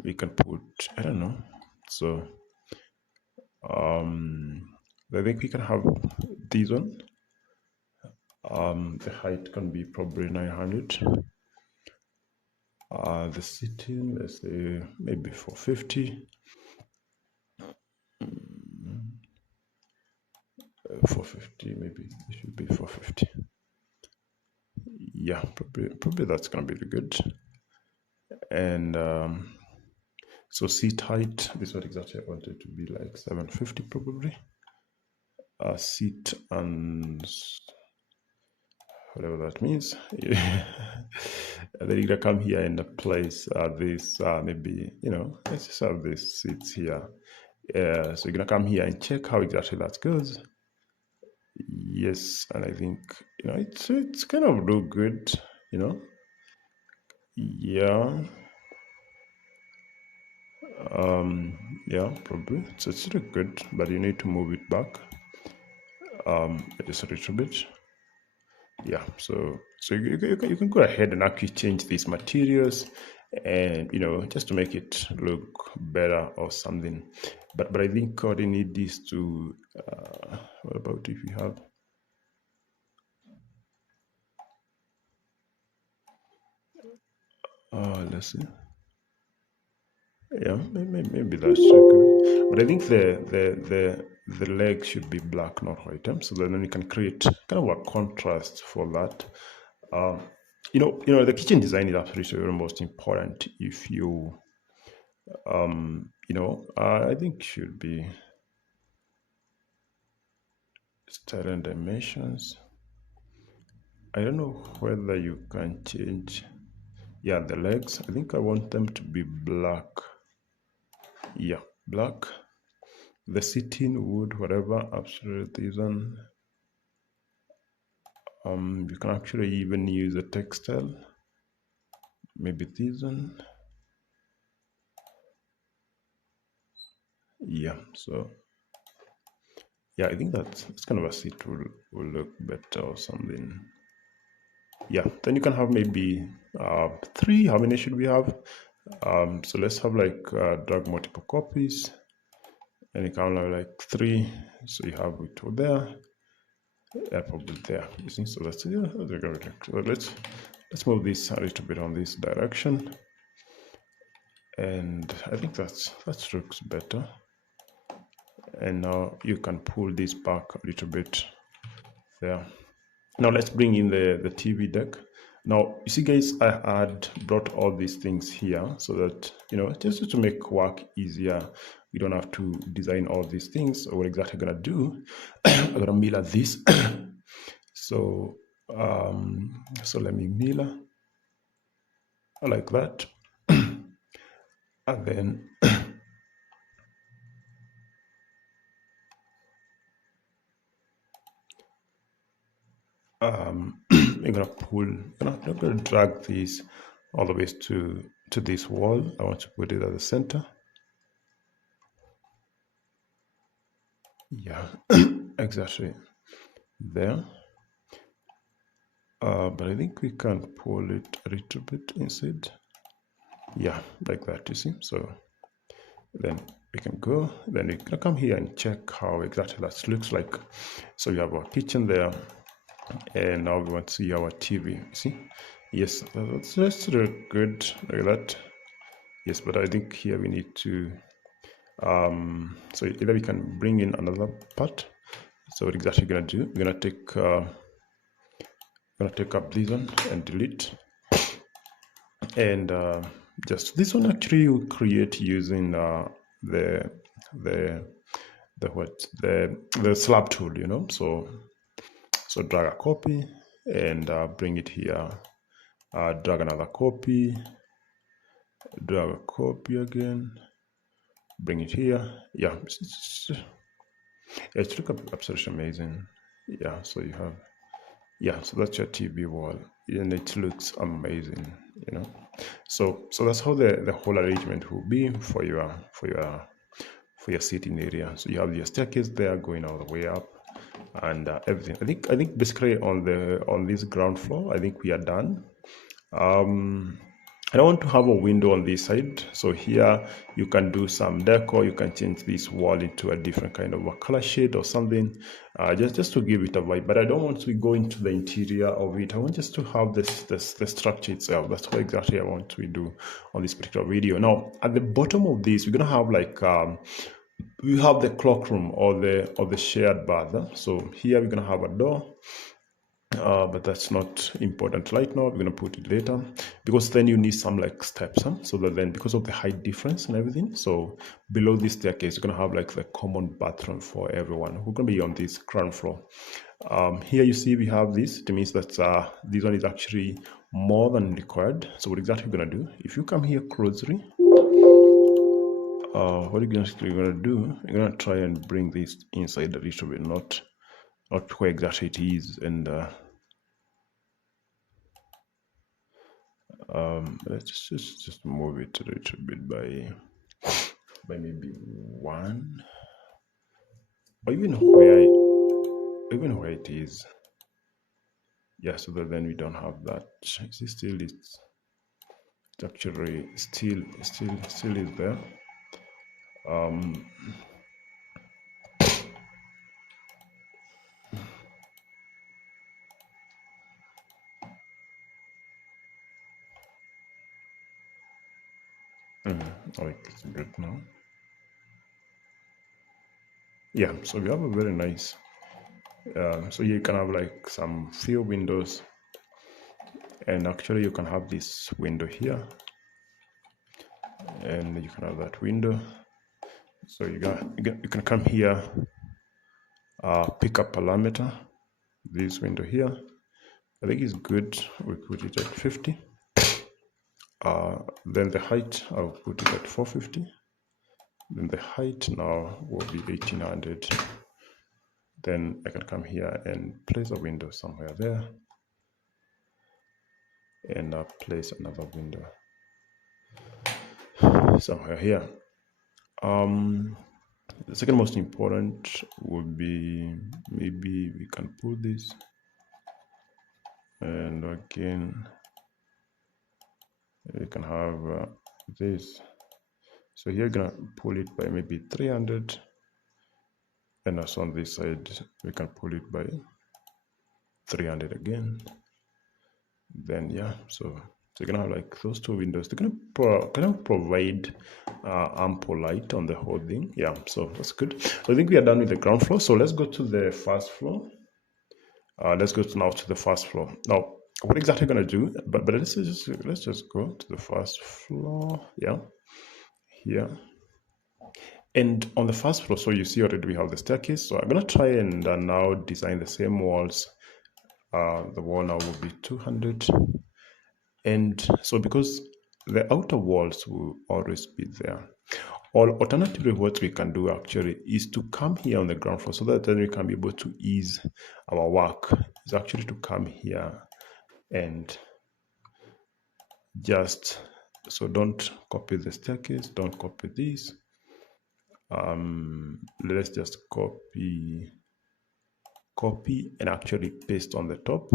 we can put, I don't know. So I think we can have this one. The height can be probably 900. The sitting, let's say maybe 450. 450, maybe it should be 450. Yeah, probably that's gonna be good. And so seat height, this is what exactly I wanted to be like 750 probably. Seat and whatever that means. And then you're gonna come here and place this maybe, you know, let's just have this seats here. So you're gonna come here and check how exactly that goes. Yes, and I think, you know, it's kind of look good, you know. Yeah. Yeah, probably it's look good, but you need to move it back just a little bit. Yeah, so you can go ahead and actually change these materials, and you know, just to make it look better or something. But I think what you need is to what about if you have let's see. Yeah, maybe that's okay. But I think the leg should be black, not white. So then you can create kind of a contrast for that. Um, you know, the kitchen design is absolutely the most important. If you, you know, I think should be style and dimensions. I don't know whether you can change. Yeah, the legs. I think I want them to be black. Yeah, black. The sitting wood, whatever, absolutely isn't. You can actually even use a textile, maybe this one. Yeah, so yeah, I think that's kind of a seat will look better or something. Yeah, then you can have maybe three. How many should we have? So let's have like drag multiple copies, and you can have like three. So you have it over there, probably there. You see, so that's yeah, that's a good. So let's move this a little bit on this direction. And I think that looks better. And now you can pull this back a little bit there. Now let's bring in the TV deck. Now you see guys, I had brought all these things here so that, you know, just to make work easier, we don't have to design all these things. So what exactly I'm gonna do, I'm gonna mirror this. So so let me mirror like that. And then you're gonna pull, you're gonna drag this all the way to this wall. I want to put it at the center. Yeah, exactly there. But I think we can pull it a little bit inside. Yeah, like that, you see. So then we can go, then we can come here and check how exactly that looks like. So we have our kitchen there, and now we want to see our TV. See, yes, that's really good like that. Yes, but I think here we need to so either we can bring in another part. So what exactly we're gonna do, we're gonna take up this one and delete, and just this one actually you create using the the slab tool, you know. So drag a copy and bring it here, drag another copy, drag a copy again, bring it here. Yeah, it's look absolutely amazing. Yeah, so you have, yeah, so that's your TV wall, and it looks amazing, you know. So that's how the whole arrangement will be for your sitting area. So you have your staircase there going all the way up, and everything. I think basically on this ground floor, I think we are done. I don't want to have a window on this side. So here you can do some decor. You can change this wall into a different kind of a color shade or something, just to give it a vibe. But I don't want to go into the interior of it. I want just to have the structure itself. That's what exactly I want to do on this particular video. Now at the bottom of this, we're gonna have like we have the clock room or the shared bath. So here we're gonna have a door. But that's not important right now. We're gonna put it later, because then you need some like steps, so that then, because of the height difference and everything, so below this staircase you're gonna have like the common bathroom for everyone who's gonna be on this ground floor. Here you see we have this. It means that this one is actually more than required. So what exactly you're gonna do? If you come here closely, what you're gonna do? You're gonna try and bring this inside a little bit, not where exactly it is, and let's just move it a little bit by maybe one, or even where it is. Yeah, so that then we don't have that. See, still it's actually still is there. Like it's good now. Yeah, so we have a very nice. So you can have like some few windows, and actually you can have this window here, and you can have that window. So you can come here, pick up parameter, this window here. I think it's good. We put it at 50. Then the height, I'll put it at 450. Then the height now will be 1800. Then I can come here and place a window somewhere there, and place another window somewhere here. The second most important would be, maybe we can pull this, and again we can have this. So here you're gonna pull it by maybe 300, and also on this side we can pull it by 300 again. Then yeah, so you're gonna have like those two windows. They're gonna kind of provide ample light on the whole thing. Yeah, so that's good. I think we are done with the ground floor. So let's go to the first floor. Let's go now to the first floor. Now, what exactly gonna do? But let's just go to the first floor. Yeah, here. And on the first floor, so you see already we have the staircase. So I'm gonna try and now design the same walls. The wall now will be 200. And so because the outer walls will always be there, or alternatively what we can do actually is to come here on the ground floor, so that then we can be able to ease our work, is actually to come here and just, so don't copy the staircase, don't copy this. Let's just copy and actually paste on the top.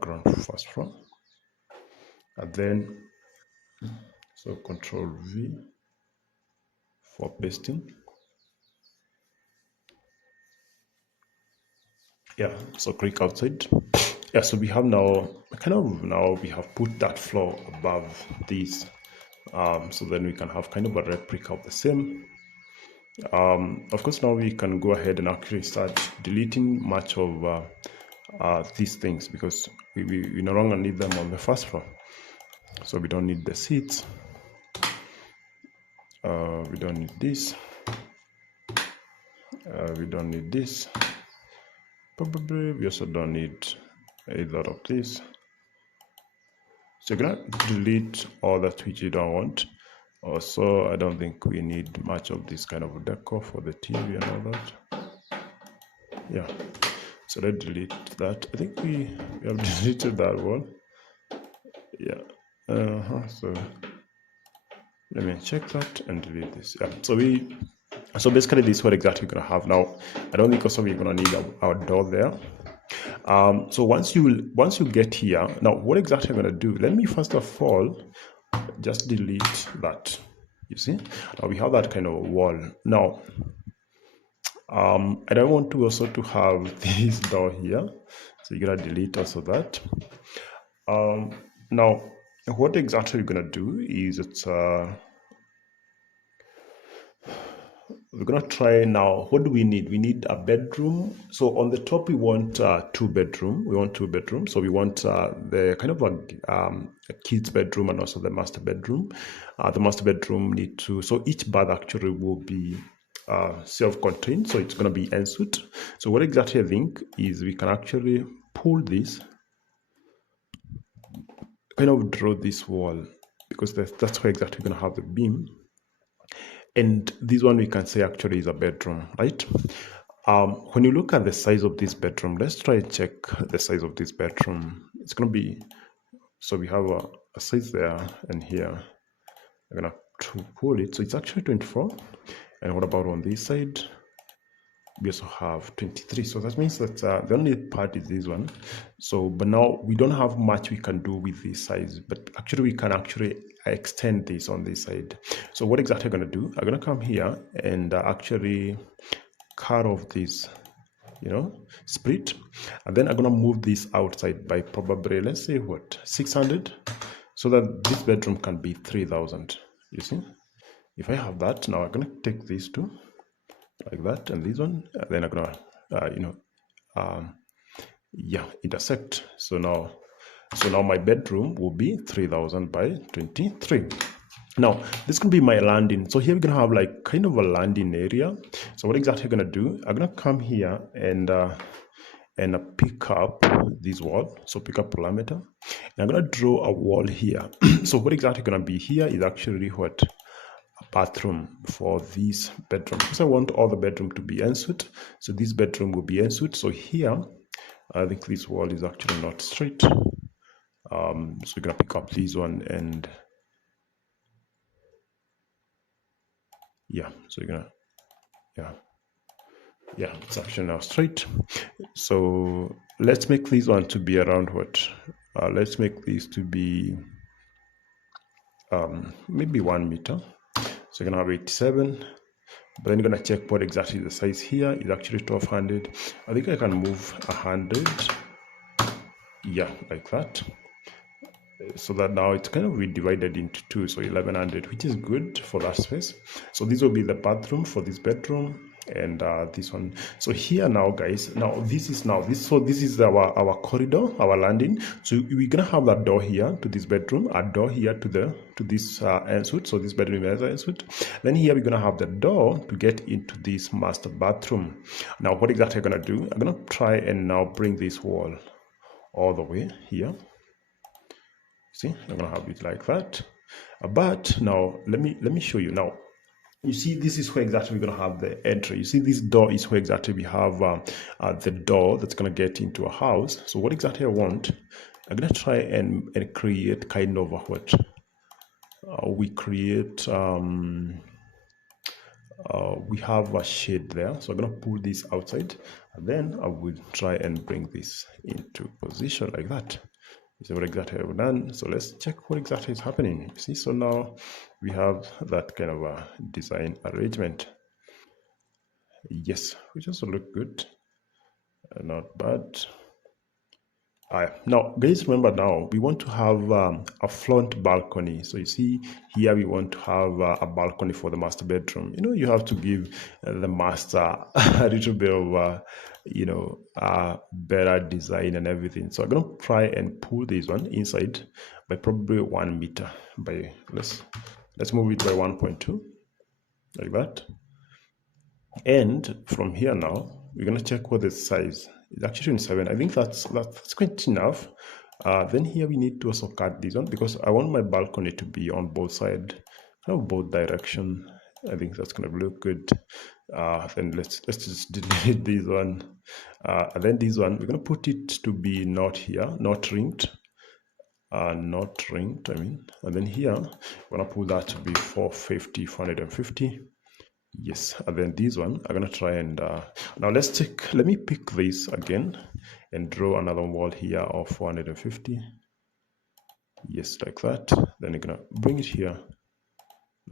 Ground first floor, and then so Control V for pasting. Yeah, so click outside. Yeah, so we have now we have put that floor above this, so then we can have kind of a replica of the same. Of course, now we can go ahead and actually start deleting much of these things, because we no longer need them on the first floor. So we don't need the seats, we don't need this, we don't need this, probably we also don't need either of this. So you're gonna delete all that which you don't want. Also, I don't think we need much of this kind of decor for the TV and all that. Yeah, so let's delete that. I think we have deleted that one. Yeah. So let me check that and delete this. Yeah. So basically this is what exactly you're gonna have now. I don't think also we're gonna need our door there. So once you get here, now what exactly I'm gonna do? Let me first of all just delete that. You see, now we have that kind of wall. Now, I don't want to also to have this door here, so you're gonna delete also that. Now, what exactly you're gonna do is we're gonna try now. What do we need? We need a bedroom. So on the top we want two bedroom. We want two bedrooms. So we want the kind of a kid's bedroom and also the master bedroom. The master bedroom need to, so each bath actually will be self-contained, so it's going to be ensuite. So what exactly I think is we can actually pull this, kind of draw this wall, because that's where exactly we're going to have the beam. And this one we can say actually is a bedroom, right? When you look at the size of this bedroom, let's try and check the size of this bedroom. It's going to be, so we have a size there and here. I'm going to pull it. So it's actually 24. And what about on this side? We also have 23. So that means that the only part is this one. So, but now we don't have much we can do with this size, but actually we can actually extend this on this side. So what exactly I'm going to do? I'm going to come here and actually cut off this, split, and then I'm going to move this outside by probably, let's say what, 600, so that this bedroom can be 3000. You see, if I have that, now I'm going to take these two like that, and this one, and then I'm gonna intersect. So now my bedroom will be 3000 by 23. Now this can be my landing. So here we're gonna have like kind of a landing area. So what exactly I'm gonna do, I'm gonna come here and pick up this wall. So pick up parameter, and I'm gonna draw a wall here. So what exactly gonna be here is actually what, bathroom for this bedroom, because I want all the bedroom to be ensuite. So this bedroom will be ensuite. So here I think this wall is actually not straight. So we're gonna pick up this one, and so you're gonna it's actually now straight. So let's make this one to be around what, let's make this to be maybe 1 meter. So you're gonna have 87, but then you're gonna check what exactly the size here is actually 1200. I think I can move 100, like that, so that now it's kind of divided into two, so 1100, which is good for that space. So this will be the bathroom for this bedroom, and this one. So here now, guys, now this is our corridor, our landing. So we're gonna have that door here to this bedroom, a door here to this ensuite. So this bedroom is ensuite. Then here we're gonna have the door to get into this master bathroom. Now what exactly I'm gonna do, I'm gonna try and now bring this wall all the way here. See, I'm gonna have it like that. But now let me show you. Now you see, this is where exactly we're gonna have the entry. You see, this door is where exactly we have the door that's gonna get into a house. So what exactly I want, I'm gonna try and create kind of a what we create. We have a shade there, so I'm gonna pull this outside, and then I will try and bring this into position like that. You see what exactly I've done. So let's check what exactly is happening. You see, so now we have that kind of a design arrangement. Yes, which also look good, not bad. Now guys, remember, now we want to have a front balcony. So you see here we want to have a balcony for the master bedroom. You have to give the master a little bit of better design and everything. So I'm gonna try and pull this one inside by probably 1 meter. By let's move it by 1.2 like that. And from here now we're gonna check what the size is. Actually 27. I think that's quite enough. Then here we need to also cut this one, because I want my balcony to be on both sides, kind of both direction. I think that's gonna look good. Then let's just delete this one, and then this one we're gonna put it to be not here, not ringed, I mean. And then here we're gonna put that to be 450. Yes, and then this one I'm gonna try and now let me pick this again and draw another wall here of 450. Yes, like that. Then you're gonna bring it here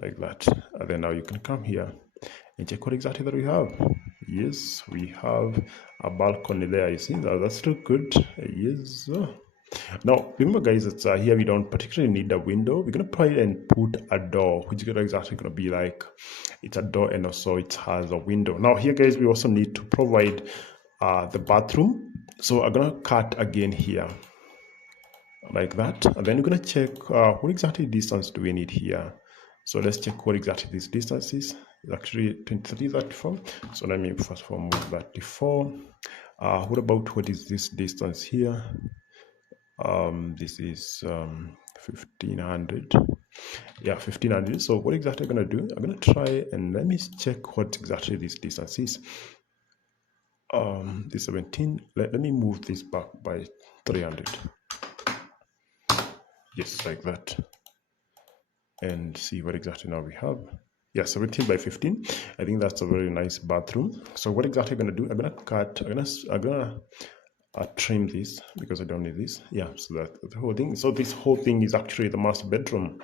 like that, and then now you can come here and check what exactly that we have. Yes, we have a balcony there. You see that? That's still good. Yes. Now, remember guys, it's here we don't particularly need a window. We're going to try and put a door, which is exactly going to be like, it's a door and also it has a window. Now here guys, we also need to provide the bathroom. So I'm going to cut again here like that. And then we're going to check what exactly distance do we need here. So let's check what exactly this distance is. It's actually 23, 34. So let me first of all move 34. What about what is this distance here? This is 1500. Yeah, 1500. So what exactly I'm going to do, I'm going to try and let me check what exactly this distance is. This 17, let me move this back by 300. Yes, like that. And see what exactly now we have. Yeah, 17 by 15. I think that's a very nice bathroom. So what exactly I'm going to do, I'm going to cut, I'm going to trim this because I don't need this. Yeah, so that the whole thing. So this whole thing is actually the master bedroom.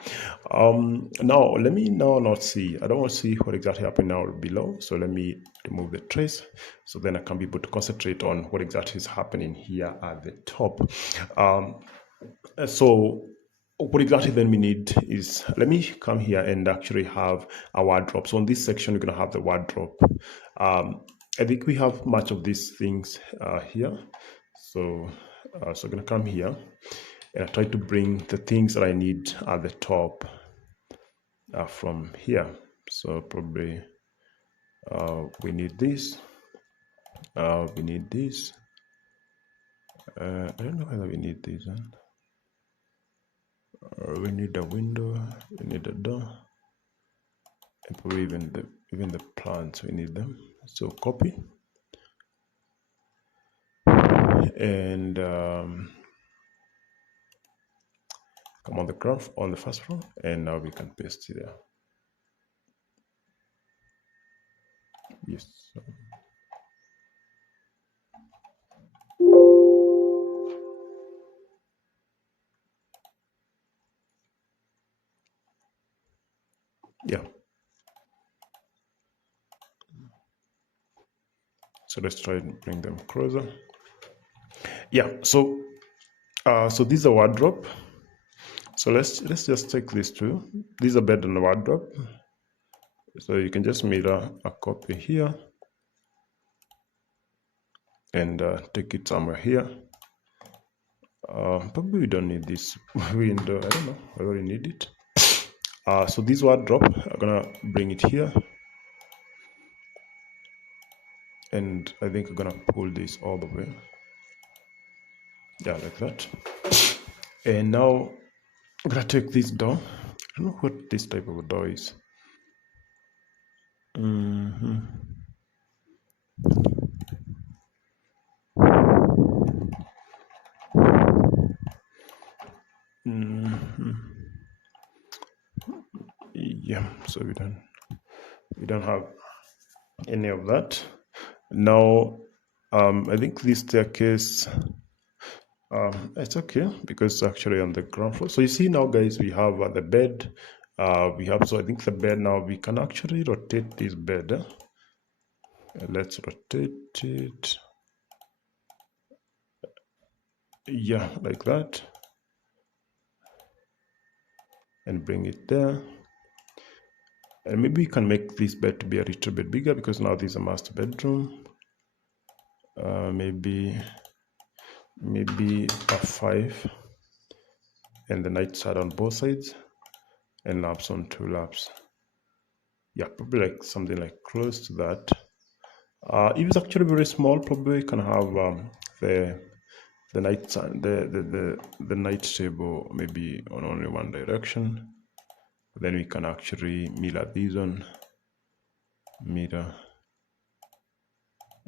Now let me now not see. I don't want to see what exactly happened now below. So let me remove the trace, so then I can be able to concentrate on what exactly is happening here at the top. So what exactly then we need is, let me come here and actually have a wardrobe. So on this section, we're going to have the wardrobe. I think we have much of these things here. So I'm going to come here and I try to bring the things that I need at the top from here. So probably we need this. We need this. I don't know whether we need this. We need a window. We need a door. And probably even the plants, we need them. So copy. And come on the ground, on the first floor, and now we can paste it there. Yes. Yeah. So let's try and bring them closer. Yeah. So so this is a wardrobe. So let's just take these two. These are bed and a wardrobe. So you can just mirror a copy here and take it somewhere here. Probably we don't need this window. I don't know whether we need it. So this wardrobe, I'm gonna bring it here, and I think I'm gonna pull this all the way. Yeah, like that. And now I'm gonna take this door. I don't know what this type of a door is. Yeah, so we don't have any of that. Now I think this staircase, it's okay because it's actually on the ground floor. So you see now guys, we have the bed. We have, so I think the bed now, we can actually rotate this bed. Let's rotate it. Yeah, like that. And bring it there. And maybe we can make this bed to be a little bit bigger because now this is a master bedroom. Maybe a 5, and the night side on both sides, and laps on 2 laps. Yeah, probably like something like close to that. If it's actually very small, probably we can have the night side, the night table maybe on only one direction. Then we can actually mirror these on, mirror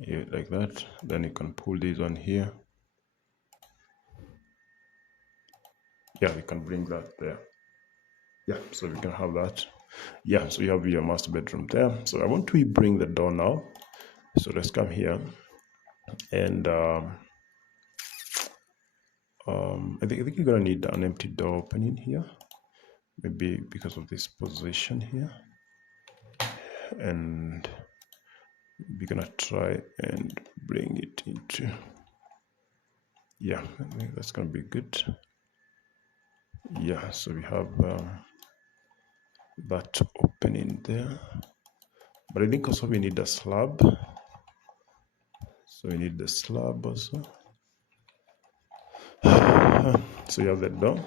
here like that. Then you can pull these on here. Yeah, we can bring that there. Yeah, so we can have that. Yeah, so you have your master bedroom there. So I want to bring the door now. So let's come here, and I think you're gonna need an empty door opening here, maybe because of this position here, and we're gonna try and bring it into, Yeah, I think that's gonna be good. Yeah, so we have that opening there, but I think also we need a slab, so we need the slab also. So you have the door.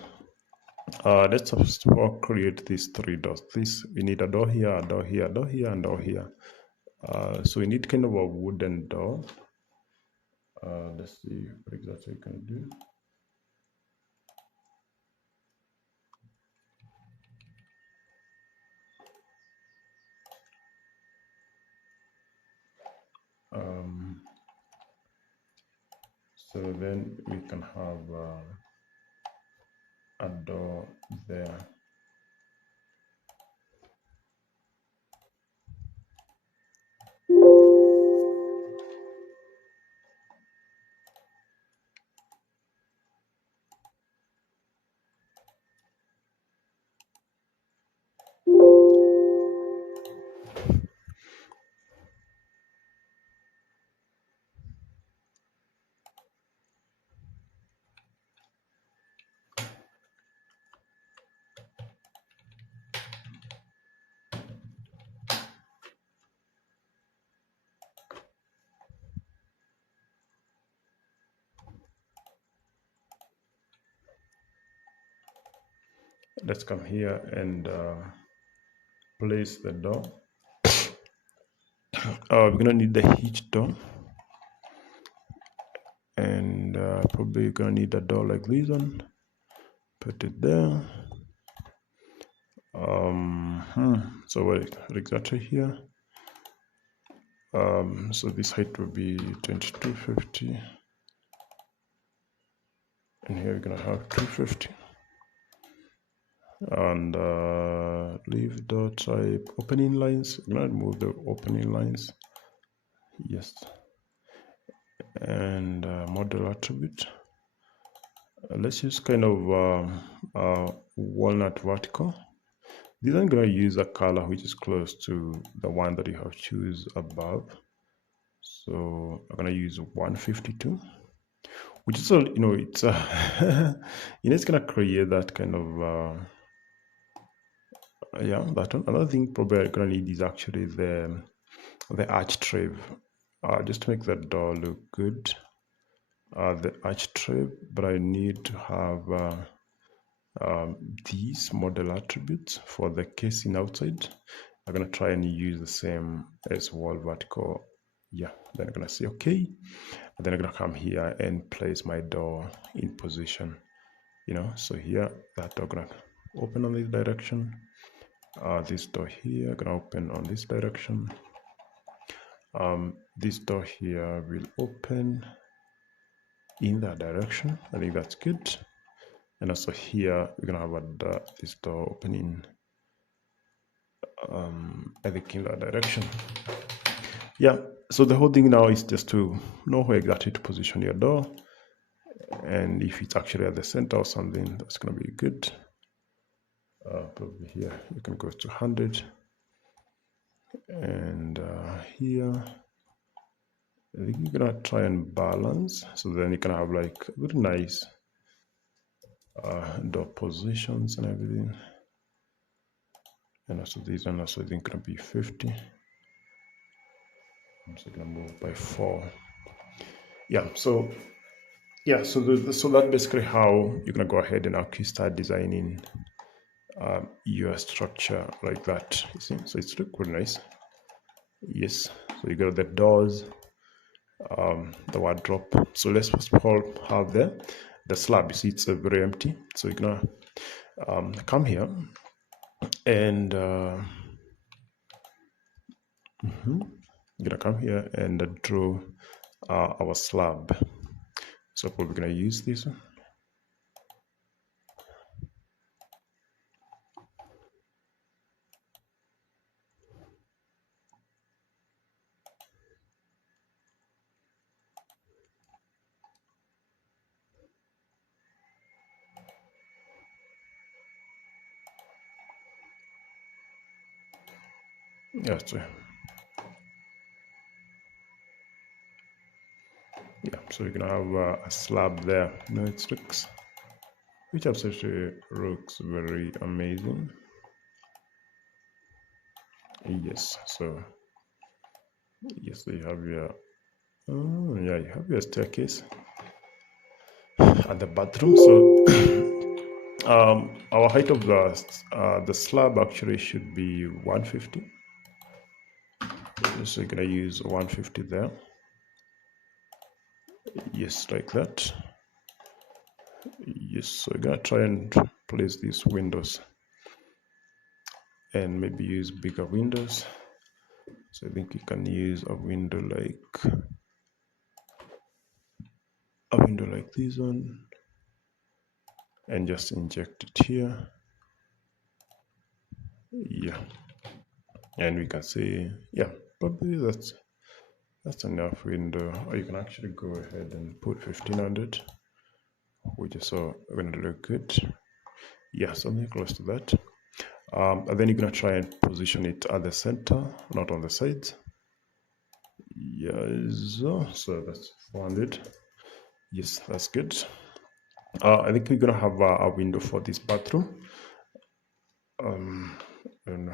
Let's first of all create these three doors. We need a door here, a door here, a door here, and a door here. So we need kind of a wooden door. Let's see what exactly we can do. So then we can have a door there. Let's come here and place the door. We're gonna need the hitch door, and probably you're gonna need a door like this one. Put it there. So what exactly here? So this height will be 2250, and here we're gonna have 250. And leave the type opening lines. I'm gonna remove the opening lines. Yes. And model attribute. Let's use kind of walnut vertical. This I'm gonna use a color which is close to the one that you have choose above. So I'm gonna use 152, which is all, it's it's gonna create that kind of yeah, that one. Another thing probably I'm gonna need is actually the arch trave, just to make the door look good. The arch trave, but I need to have these model attributes for the casing outside. I'm gonna try and use the same as wall vertical. Yeah, then I'm gonna say okay, and then I'm gonna come here and place my door in position. So here that door gonna open on this direction. This door here gonna open on this direction. This door here will open in that direction. I think that's good. And also here we're gonna have this door opening I think in that direction. Yeah, so the whole thing now is just to know where exactly to position your door, and if it's actually at the center or something, that's gonna be good. Probably here you can go to 100, and here I think you're gonna try and balance, so then you can have like very nice door positions and everything. And also this one also I think gonna be 50. I'm just gonna move by 4. Yeah, so so that's basically how you're gonna go ahead and actually start designing your structure like that. You see, so it's look really nice. Yes, so you got the doors, the wardrobe. So let's first of all have the slab. You see, it's very empty. So you're gonna come here and you're gonna come here and draw our slab. So we're gonna use this one. Yeah, so So you're gonna have a slab there. No, it looks, which absolutely looks very amazing. Yes, so yes, so you have your yeah, you have your staircase at the bathroom. So our height of the slab actually should be 150. So you're gonna use 150 there. Yes, like that. Yes, so you're gonna try and place these windows and maybe use bigger windows. So I think you can use a window like this one and just inject it here. Yeah, and we can say, yeah, probably that's enough window. Or you can actually go ahead and put 1500, which is so going to look good. Yeah, something close to that. And then you're gonna try and position it at the center, not on the sides. Yes, so that's 400. Yes, that's good. I think we're gonna have a window for this bathroom. And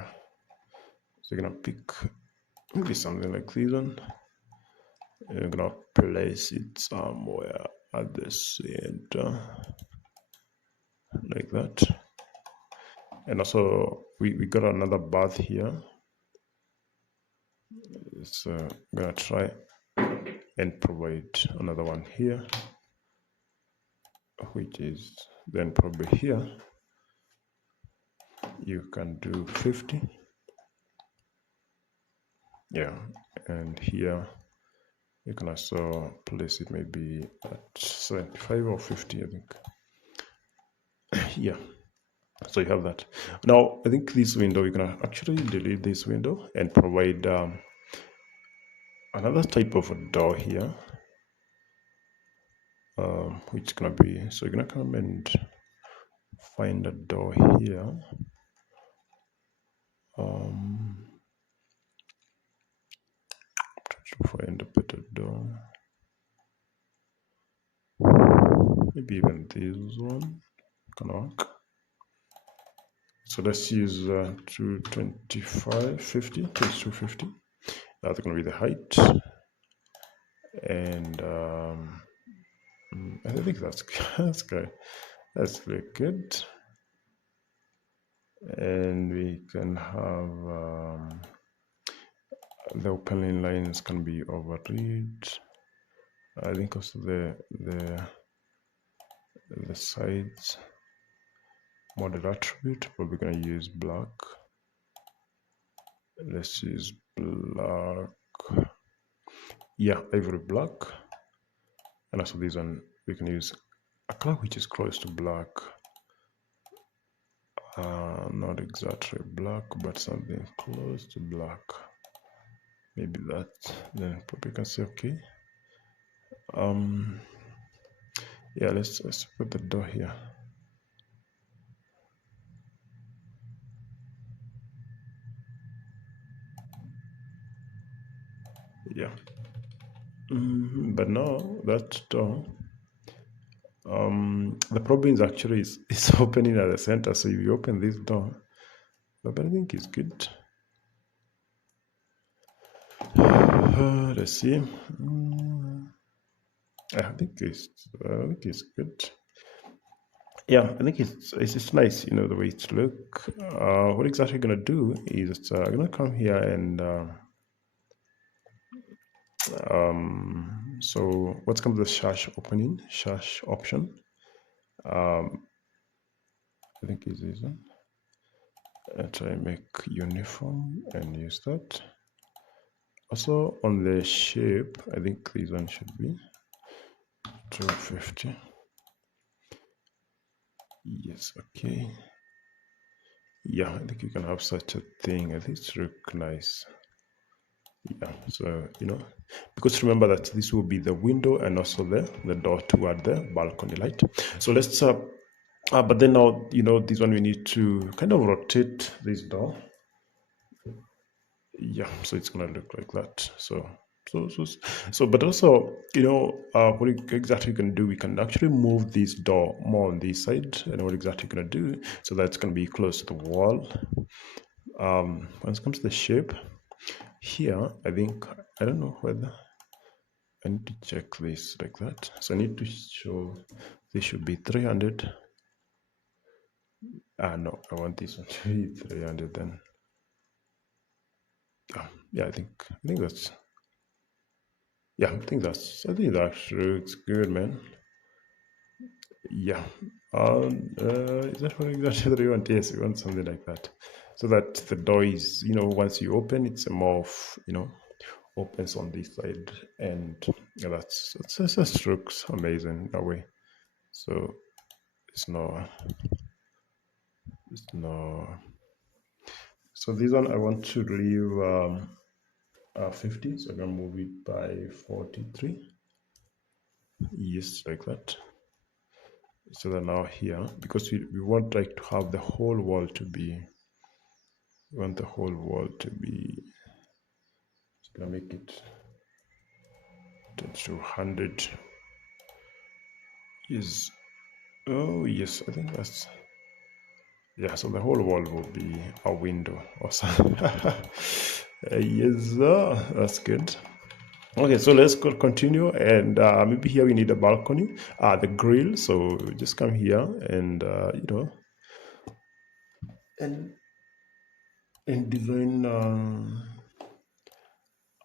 so you're gonna pick maybe something like this one. And you're gonna place it somewhere at the center, like that. And also we got another bath here. So I'm gonna try and provide another one here, which is then probably here you can do 50. Yeah, and here you can also place it maybe at 75 or 50, I think. Yeah, so you have that. Now I think this window, you can actually delete this window and provide another type of a door here, which is gonna be, so you're gonna come and find a door here. To find a better door, maybe even this one can work. So let's use 22550, 250. That's going to be the height, and I think that's good. That's very good. And we can have the opening lines can be overlaid. I think also the sides model attribute, but we're going to use black. Let's use black. Yeah, ivory black. And also this one, we can use a color which is close to black. Not exactly black, but something close to black. Maybe that. Then probably can say okay. Yeah, let's put the door here. Yeah. But now that door, the problem is actually it's opening at the center. So if you open this door, but I think it's good. Let's see. I think it's good. Yeah, I think it's nice, you know, the way it look. What exactly gonna do is I'm gonna come here and so what's come to the shash opening, shash option. I think is this one. Try and make uniform and use that. Also on the shape, I think this one should be 250. Yes, okay. Yeah, I think you can have such a thing. I think it's look nice. Yeah, so you know, because remember that this will be the window and also the door toward the balcony light. So let's but then now, you know, this one we need to kind of rotate this door. Yeah, so it's gonna look like that. So But also, what exactly you can do, we can actually move this door more on this side, and what exactly you're going to do, so that's going to be close to the wall. When it comes to the shape, here, I think, I don't know whether, I need to check this like that. So I need to show, this should be 300. No, I want this one to be 300 then. Yeah, I think that's, I think that looks good, man. Yeah. Is that what exactly that you want? Yes, we want something like that. So that the door is, once you open, it's a more of, opens on this side. And yeah, that looks amazing that way. So it's no. So this one I want to leave 50, so I'm gonna move it by 43. Yes, like that. So that now here, because we want like to have the whole wall to be, we want the whole wall to be, just gonna make it 200 is, oh yes, I think that's, yeah, so the whole wall will be a window or something. Yes, that's good. Okay, so let's continue, and maybe here we need a balcony, the grill. So just come here and and design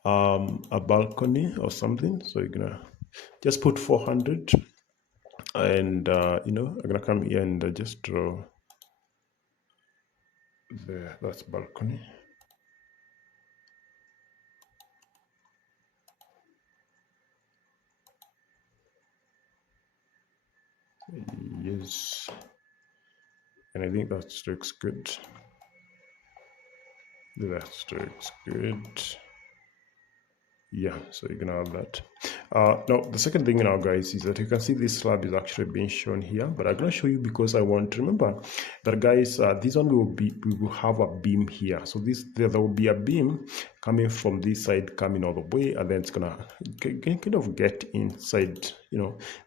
a balcony or something. So you're gonna just put 400, and I'm gonna come here and just draw that's balcony. Yes, and I think that looks good. That looks good. Yeah, so you can have that. Now the second thing now, guys, is that you can see this slab is actually being shown here, but I'm gonna show you because I want to remember that, guys, this one we will have a beam here. So there will be a beam coming from this side, coming all the way, and then it's gonna kind of get inside,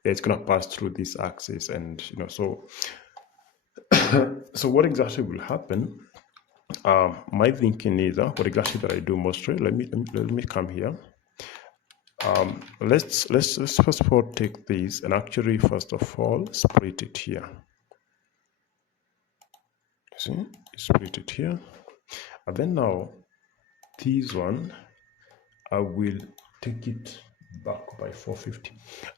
it's gonna pass through this axis, and so so what exactly will happen? My thinking is what exactly that I do mostly. Let me come here. Let's first of all take this and actually first of all split it here. See, split it here, and then now this one I will take it back by 450.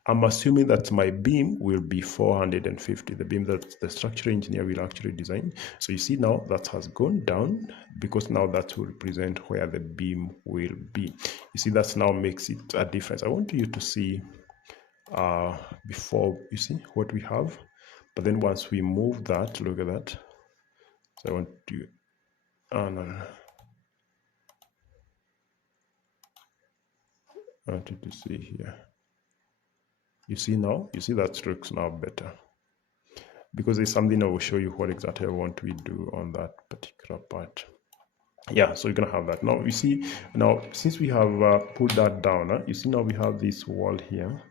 I'm assuming that my beam will be 450, the beam that the structural engineer will actually design. So you see now that has gone down, because now that will represent where the beam will be. You see, that now makes it a difference. I want you to see before, you see what we have, but then once we move that, look at that. So I want to, no. I want you to see here. You see now, that looks now better, because it's something I will show you what exactly I want we do on that particular part. Yeah, so you're gonna have that. Now you see, now since we have put that down, you see now we have this wall here.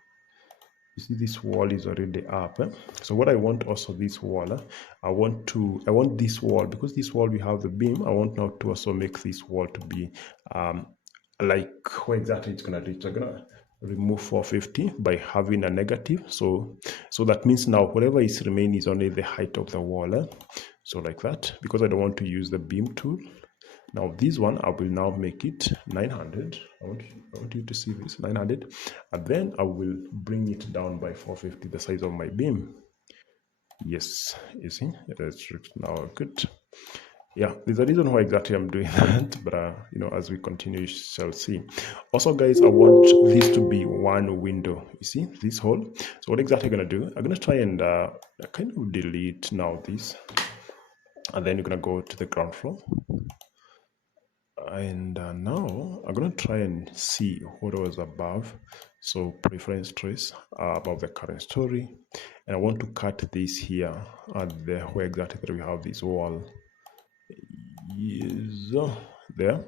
You see this wall is already up. So what I want also this wall, I want this wall, because this wall we have the beam. I want now to also make this wall to be like where exactly it's gonna reach. I'm gonna remove 450 by having a negative. So that means now whatever is remaining is only the height of the wall. So like that, because I don't want to use the beam tool. Now this one, I will now make it 900. I want you to see this, 900. And then I will bring it down by 450, the size of my beam. Yes, you see, that's now good. Yeah, there's a reason why exactly I'm doing that, but as we continue, you shall see. Also, guys, I want this to be one window. You see this hole. So what exactly I'm gonna do? I'm gonna try and kind of delete now this, and then you're gonna go to the ground floor. And now I'm going to try and see what was above. So preference trace above the current story, and I want to cut this here at the where exactly that we have this wall is there.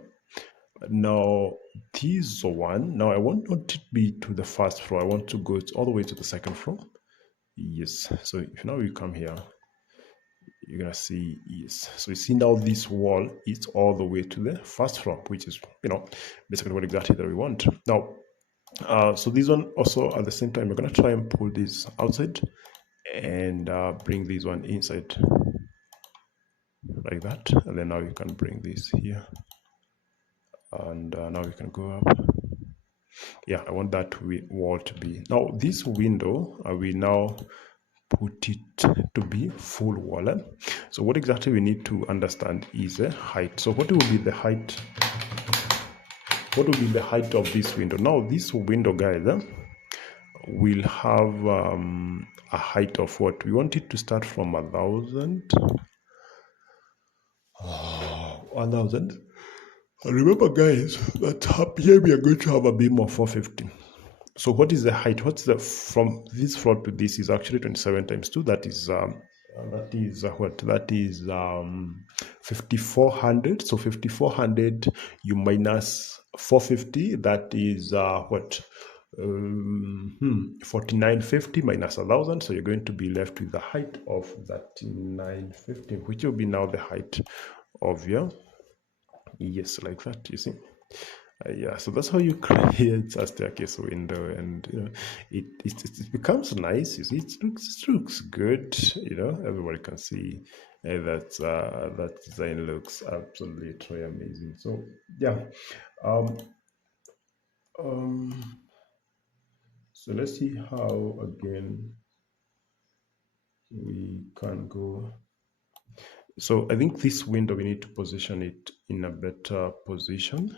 Now this one, now I want not to be to the first floor, I want to go all the way to the second floor. Yes, so if now you come here, you're gonna see, yes, so you see now this wall is all the way to the first floor, which is, you know, basically what exactly that we want. Now so this one also at the same time, we're gonna try and pull this outside and bring this one inside like that, and then now you can bring this here, and now we can go up. Yeah, I want that wall to be, now this window I will now put it to be full wall. So what exactly we need to understand is the height. So what will be the height, what will be the height of this window? Now this window, guys, will have a height of what we want it to start from 1,000. 1,000. And remember, guys, that up here we are going to have a beam of 450. So what is the height? What's the, from this floor to this is actually 27 times 2. That is what? That is 5,400. So 5,400 you minus 450. That is what? 4,950 minus 1,000. So you're going to be left with the height of 3,950, which will be now the height of your, yes, like that, you see. Yeah, so that's how you create a staircase window, and you know, it becomes nice. You see, it looks good. You know, everybody can see that that design looks absolutely amazing. So yeah, so let's see how again we can go. So I think this window, we need to position it in a better position.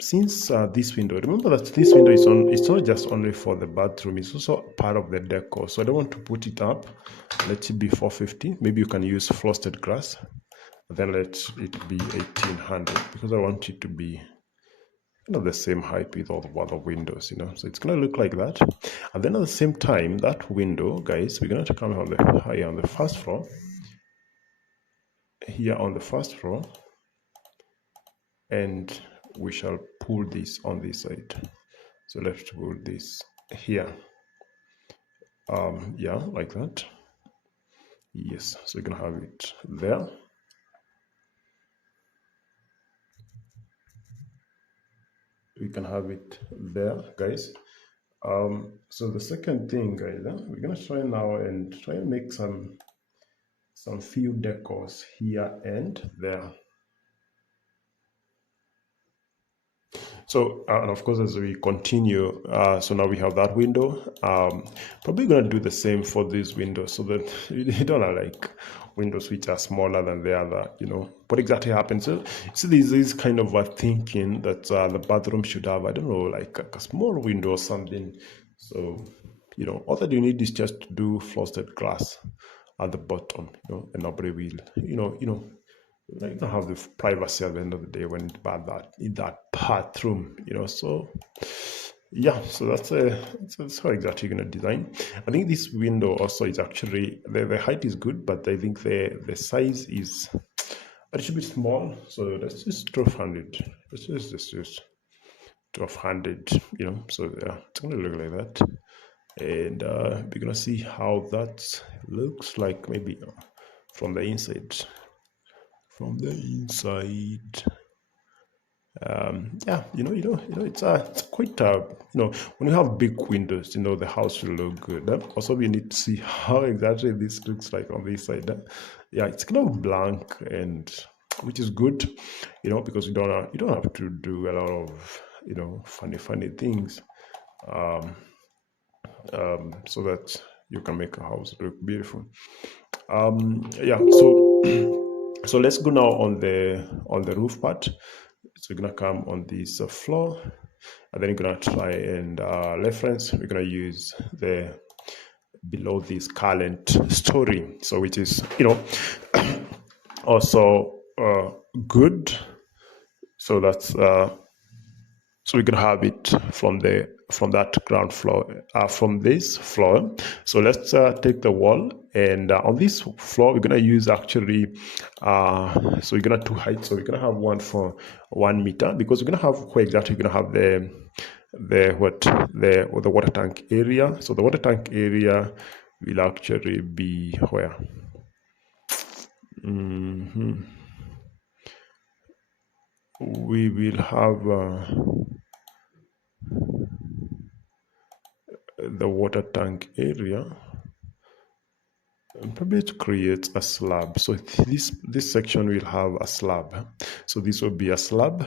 Since this window, remember that this window is on, it's not just only for the bathroom, it's also part of the decor. So I don't want to put it up. Let it be 450. Maybe you can use frosted glass. Then let it be 1,800, because I want it to be, you know, the same height with all the other windows, you know. So it's gonna look like that. And then at the same time, that window, guys, we're gonna come on the higher on the first floor. Here on the first floor, and we shall pull this on this side. So let's pull this here, yeah, like that. Yes, so you can have it there. We can have it there, guys. So the second thing, guys, we're gonna try now and try and make some few decors here and there. So, and of course, as we continue, so now we have that window. Probably going to do the same for this window, so that you don't have like windows which are smaller than the other, you know. What exactly happens? So this is kind of a thinking that the bathroom should have, I don't know, like a small window or something. So, you know, all that you need is just to do frosted glass at the bottom, you know, and nobody will, you know, you don't have the privacy at the end of the day when it's bad that in that bathroom, you know. So yeah, so that's how exactly you're gonna design. I think this window also is actually, the height is good, but I think the size is a little bit small. So let's just 1,200. Let's just use 1,200, you know. So yeah, it's gonna look like that, and we're gonna see how that looks like, maybe from the inside. From the inside, yeah, it's quite when you have big windows, you know, the house will look good. Also, we need to see how exactly this looks like on this side. Yeah, it's kind of blank, and which is good, you know, because you don't have to do a lot of, you know, funny things, so that you can make a house look beautiful. Yeah, so let's go now on the roof part. So we're gonna come on this floor, and then you're gonna try and reference. We're gonna use the below this current story, so which is, you know, also good. So that's so we can have it from the that ground floor, from this floor. So let's take the wall, and on this floor we're gonna use actually so we're gonna two heights. So we're gonna have one for 1 meter, because we're gonna have where exactly we're gonna have the water tank area. So the water tank area will actually be where we will have the water tank area. Probably to create a slab. So this section will have a slab. So this will be a slab,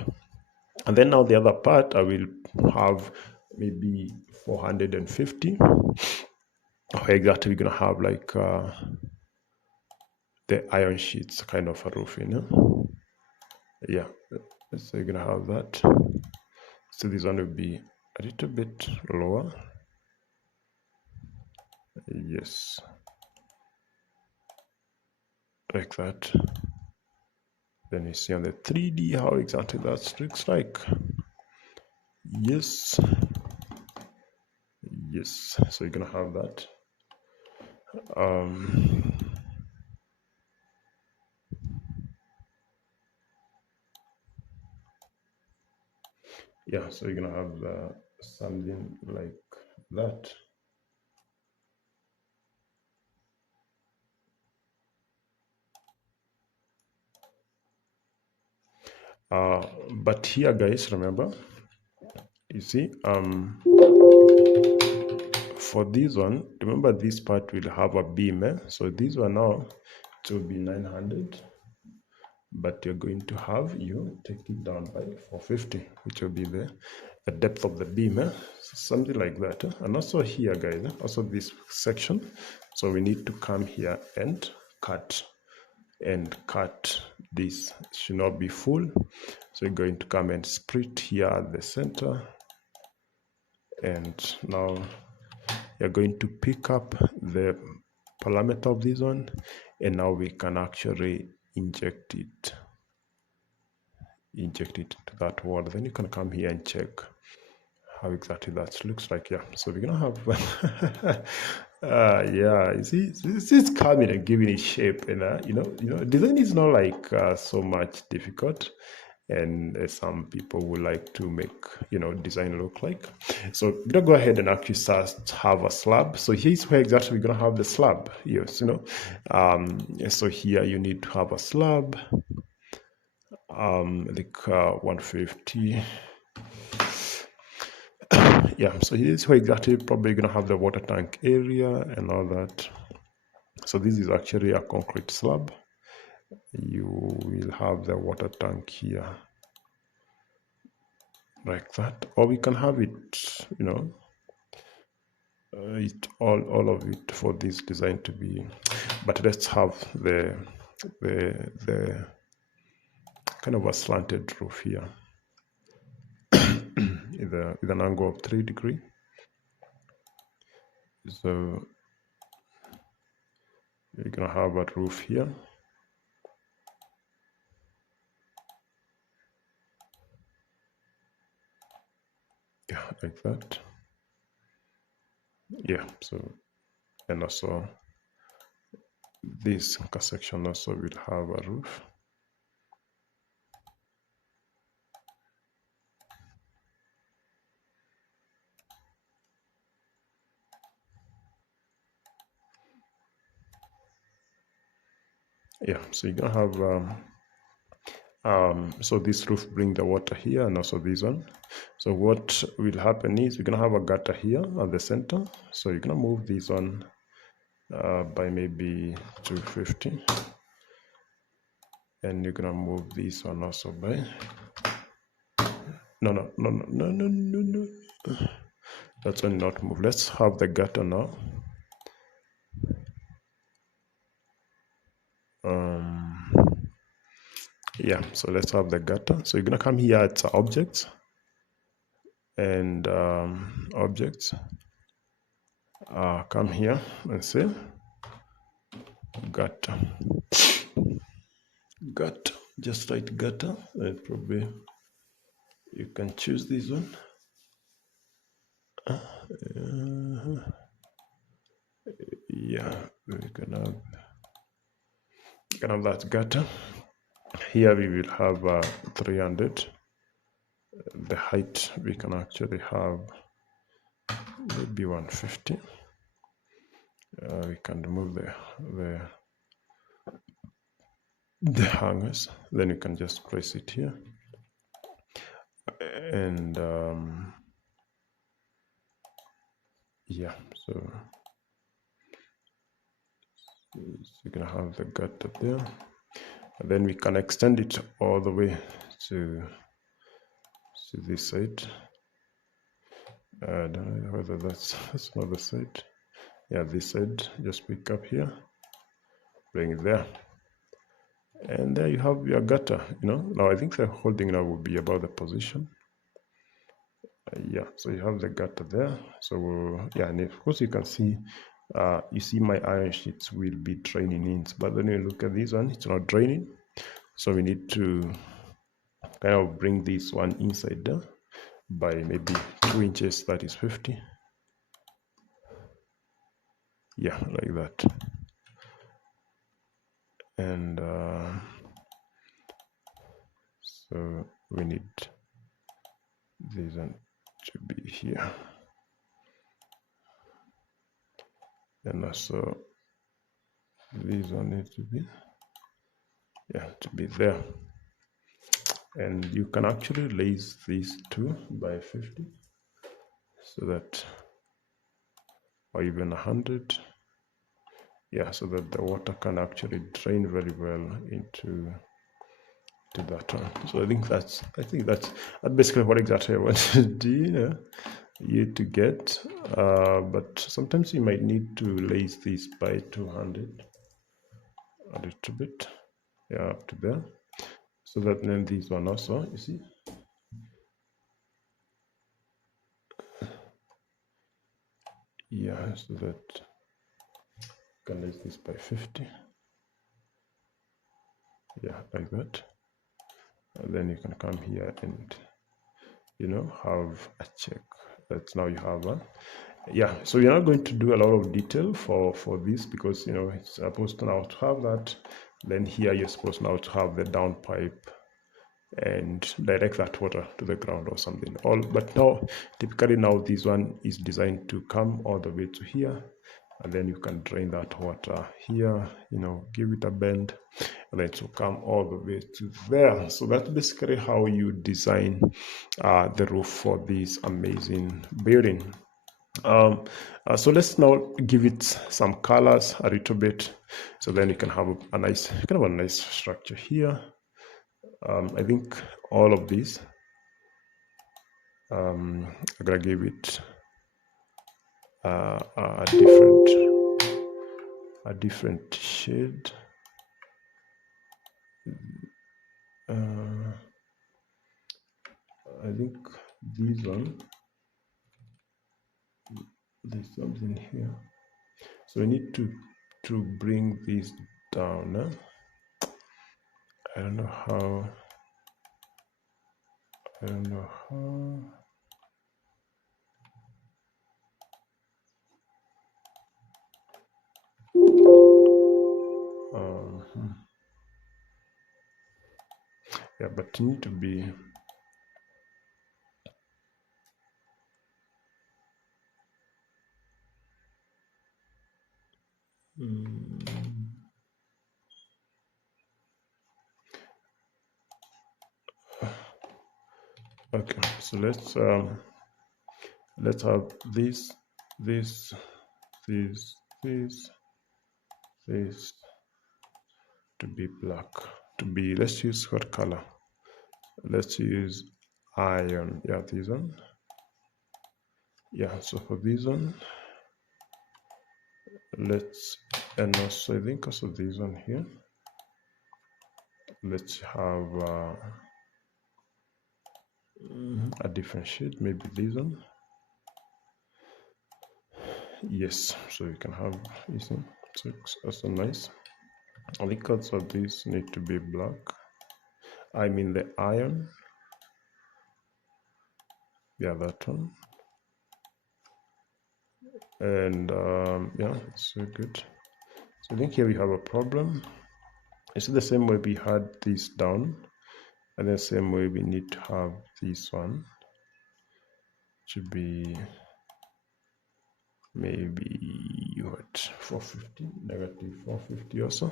and then now the other part I will have maybe 450. Where exactly we're gonna have like the iron sheets kind of a roof, you know. Yeah, so you're gonna have that. So this one will be a little bit lower. Yes, like that. Then you see on the 3D how exactly that looks like. Yes, yes. So you're gonna have that. Yeah, so you're gonna have something like that. But here, guys, remember, you see, for this one, remember this part will have a beam, so this one now it will be 900, but you're going to have you take it down by 450, which will be the depth of the beam, so something like that. And also here, guys, also this section, so we need to come here and cut this. It should not be full, so you're going to come and split here at the center, and now you're going to pick up the parameter of this one, and now we can actually inject it into that wall. Then you can come here and check how exactly that looks like. Yeah, so we're gonna have yeah, you see, it's coming and giving it shape, and design is not like so much difficult, and some people would like to make design look like. So we're gonna go ahead and actually start have a slab. So here's where exactly we're gonna have the slab. Yes, so here you need to have a slab, like 150. Yeah, so here's where exactly probably gonna have the water tank area and all that. So this is actually a concrete slab. You will have the water tank here like that, or we can have it, it all of it for this design to be. But let's have the kind of a slanted roof here with an angle of 3 degrees. So you're gonna have a roof here. Yeah, like that. Yeah, so, and also this section also will have a roof. Yeah, so you're gonna have so this roof bring the water here, and also this one. So what will happen is we're gonna have a gutter here at the center. So you're gonna move this one by maybe 250, and you're gonna move this one also by no, that's one not move. Let's have the gutter now. Yeah, so let's have the gutter. So you're gonna come here at objects, and objects, come here and say gutter, just write gutter, and probably you can choose this one. Yeah, we can have that gutter. Here we will have 300. The height we can actually have maybe 150. We can remove the hangers, then you can just place it here, and yeah, so you're gonna have the gutter there, and then we can extend it all the way to this side. I don't know whether that's not the side. Yeah, this side. Just pick up here, bring it there, and there you have your gutter. Now I think the holding now will be about the position. Yeah, so you have the gutter there. So yeah, and of course you can see you see my iron sheets will be draining in, but then you look at this one, it's not draining, so we need to kind of bring this one inside there by maybe 2 inches, that is 50. Yeah, like that. And so we need this one to be here, and also this one needs to be there. And you can actually raise these two by 50, so that, or even 100, yeah, so that the water can actually drain very well into that one. So I think that's basically what exactly I wanted to you to get, but sometimes you might need to raise this by 200 a little bit, yeah, up to there, so that then this one also, you see, yeah, so that you can raise this by 50, yeah, like that, and then you can come here and have a check that now you have a yeah. So you're not going to do a lot of detail for this, because it's supposed to now to have that. Then here you're supposed now to have the down pipe and direct that water to the ground or something. But now typically now this one is designed to come all the way to here, and then you can drain that water here, give it a bend, and then it will come all the way to there. So that's basically how you design the roof for this amazing building. So let's now give it some colors a little bit, so then you can have a nice structure here. I think all of these, I'm gonna give it a different shade. I think this one, there's something here, so we need to bring this down. I don't know how. Yeah, but you need to be okay. So let's have this to be black. Let's use what color? Let's use iron. Yeah, this one. Yeah, so for this one, and also I think also this one here, let's have a different shade, maybe this one. Yes, so you can have, you see, so it's also nice. I think also these need to be black. I mean the iron. Yeah, that one. And yeah, it's so good. So I think here we have a problem. It's the same way we had this down, and the same way we need to have this one to be maybe what, 450, negative 450 also.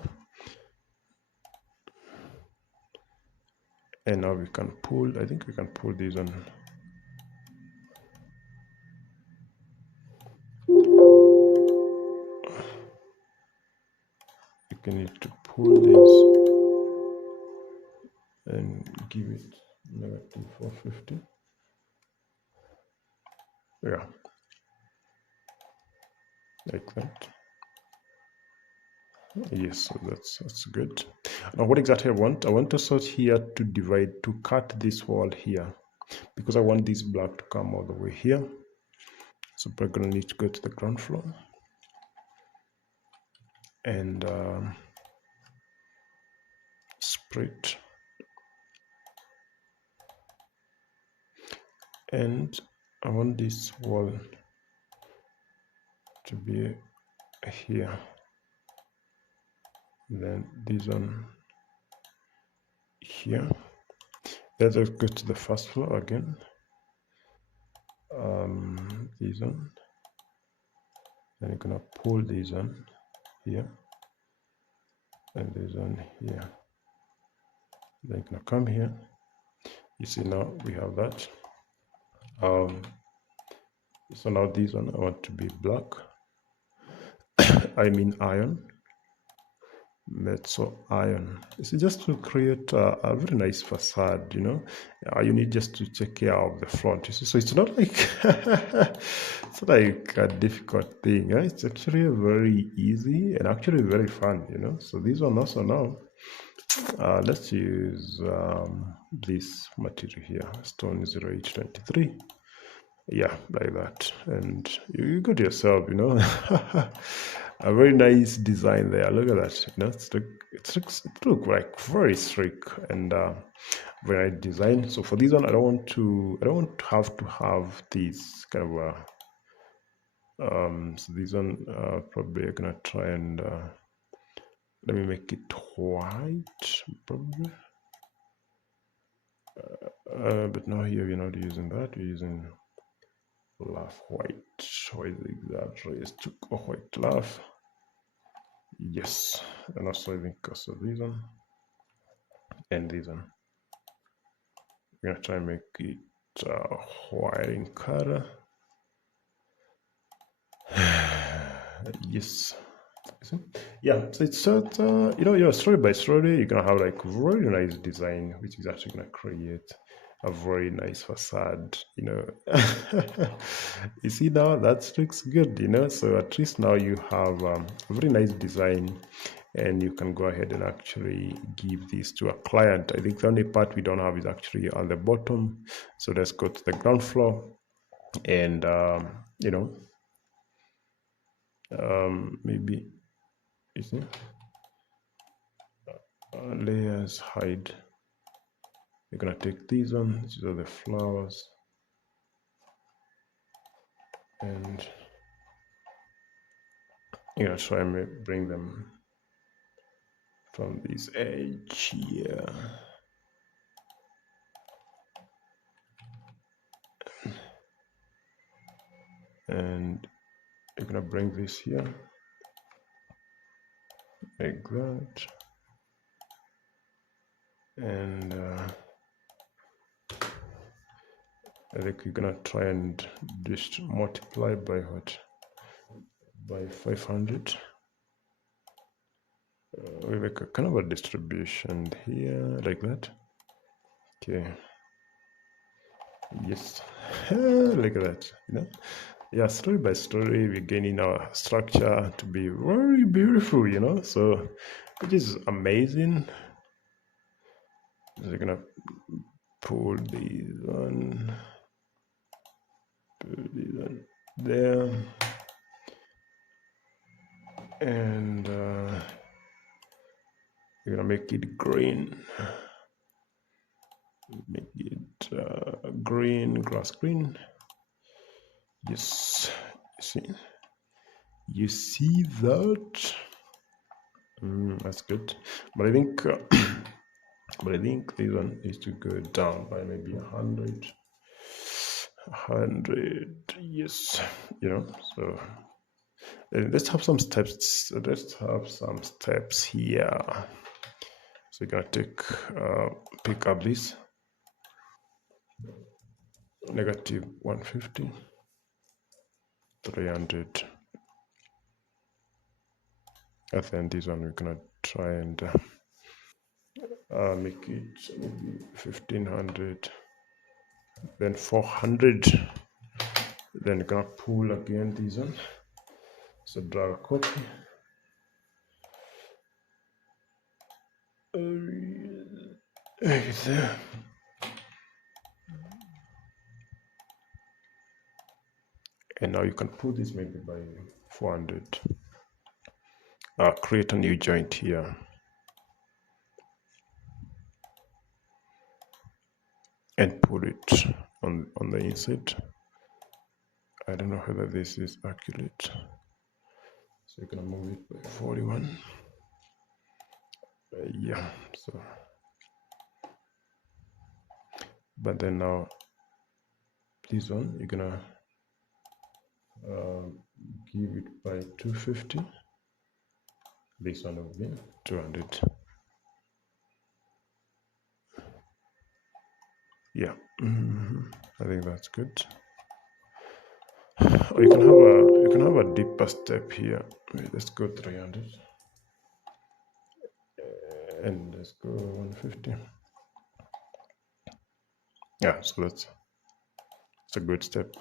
And now we can pull, I think we can pull this on. You can need to pull this and give it negative 450. Yeah, like that. Yes, so that's good. Now what exactly I want to sort here to divide, to cut this wall here, because I want this block to come all the way here. So we're gonna need to go to the ground floor and split, and I want this wall to be here, then this one here. Let's just go to the first floor again. This one, then you're gonna pull this one here, and this one here. Then you're gonna come here. You see now we have that. So now this one I want to be black. I mean iron. Mezzo iron. This is just to create a very nice facade, you know. You need just to take care of the front. You see? So it's not like it's not like a difficult thing. It's actually very easy and actually very fun, you know. So this one also now, let's use this material here, stone 0823. Yeah, like that, and you got yourself, you know, a very nice design there. Look at that, you know, it look like very slick and very nice design. So for this one, I don't want to have this kind of so this one probably I'm gonna try and let me make it white probably, but now here we're not using that, we're using laugh white. What is exactly? Let's took a white laugh. Yes, and also I think also this one and this one. I'm gonna try and make it white in color. Yes. Yeah, so it's you know, story by story, you're gonna have like very nice design, which is actually gonna create a very nice facade, you know. You see now that looks good, you know. So at least now you have a very nice design, and you can go ahead and actually give this to a client. I think the only part we don't have is actually on the bottom. So let's go to the ground floor, and you know, maybe you see, layers hide. You're gonna take these on. These are the flowers, and you're gonna try and bring them from this edge here. And you're gonna bring this here like that, and I think you're gonna try and just multiply by what, by 500. We make a kind of a distribution here like that. Okay, yes. Look at that, you know. Yeah, story by story we're gaining our structure to be very beautiful, you know, so which is amazing. So we're gonna pull these on, put these on there, and we're gonna make it green, make it green, grass green. Yes, you see, You see that? That's good. But I think but I think this one is to go down by maybe 100. Yes, so let's have some steps. Let's have some steps here. So you're gonna pick up this negative 150, 300. And then this one we're gonna try and make it maybe 1500, then 400. Then you're gonna pull again this one. So drag a copy. There. And now you can pull this maybe by 400. Create a new joint here. And put it on the inside. I don't know whether this is accurate. So you're gonna move it by 41. Yeah, so. But then now, this one, you're gonna give it by 250. This one will be 200. Yeah, I think that's good. Or you can have a deeper step here. Let's go 300. And let's go 150. Yeah, so that's a good step,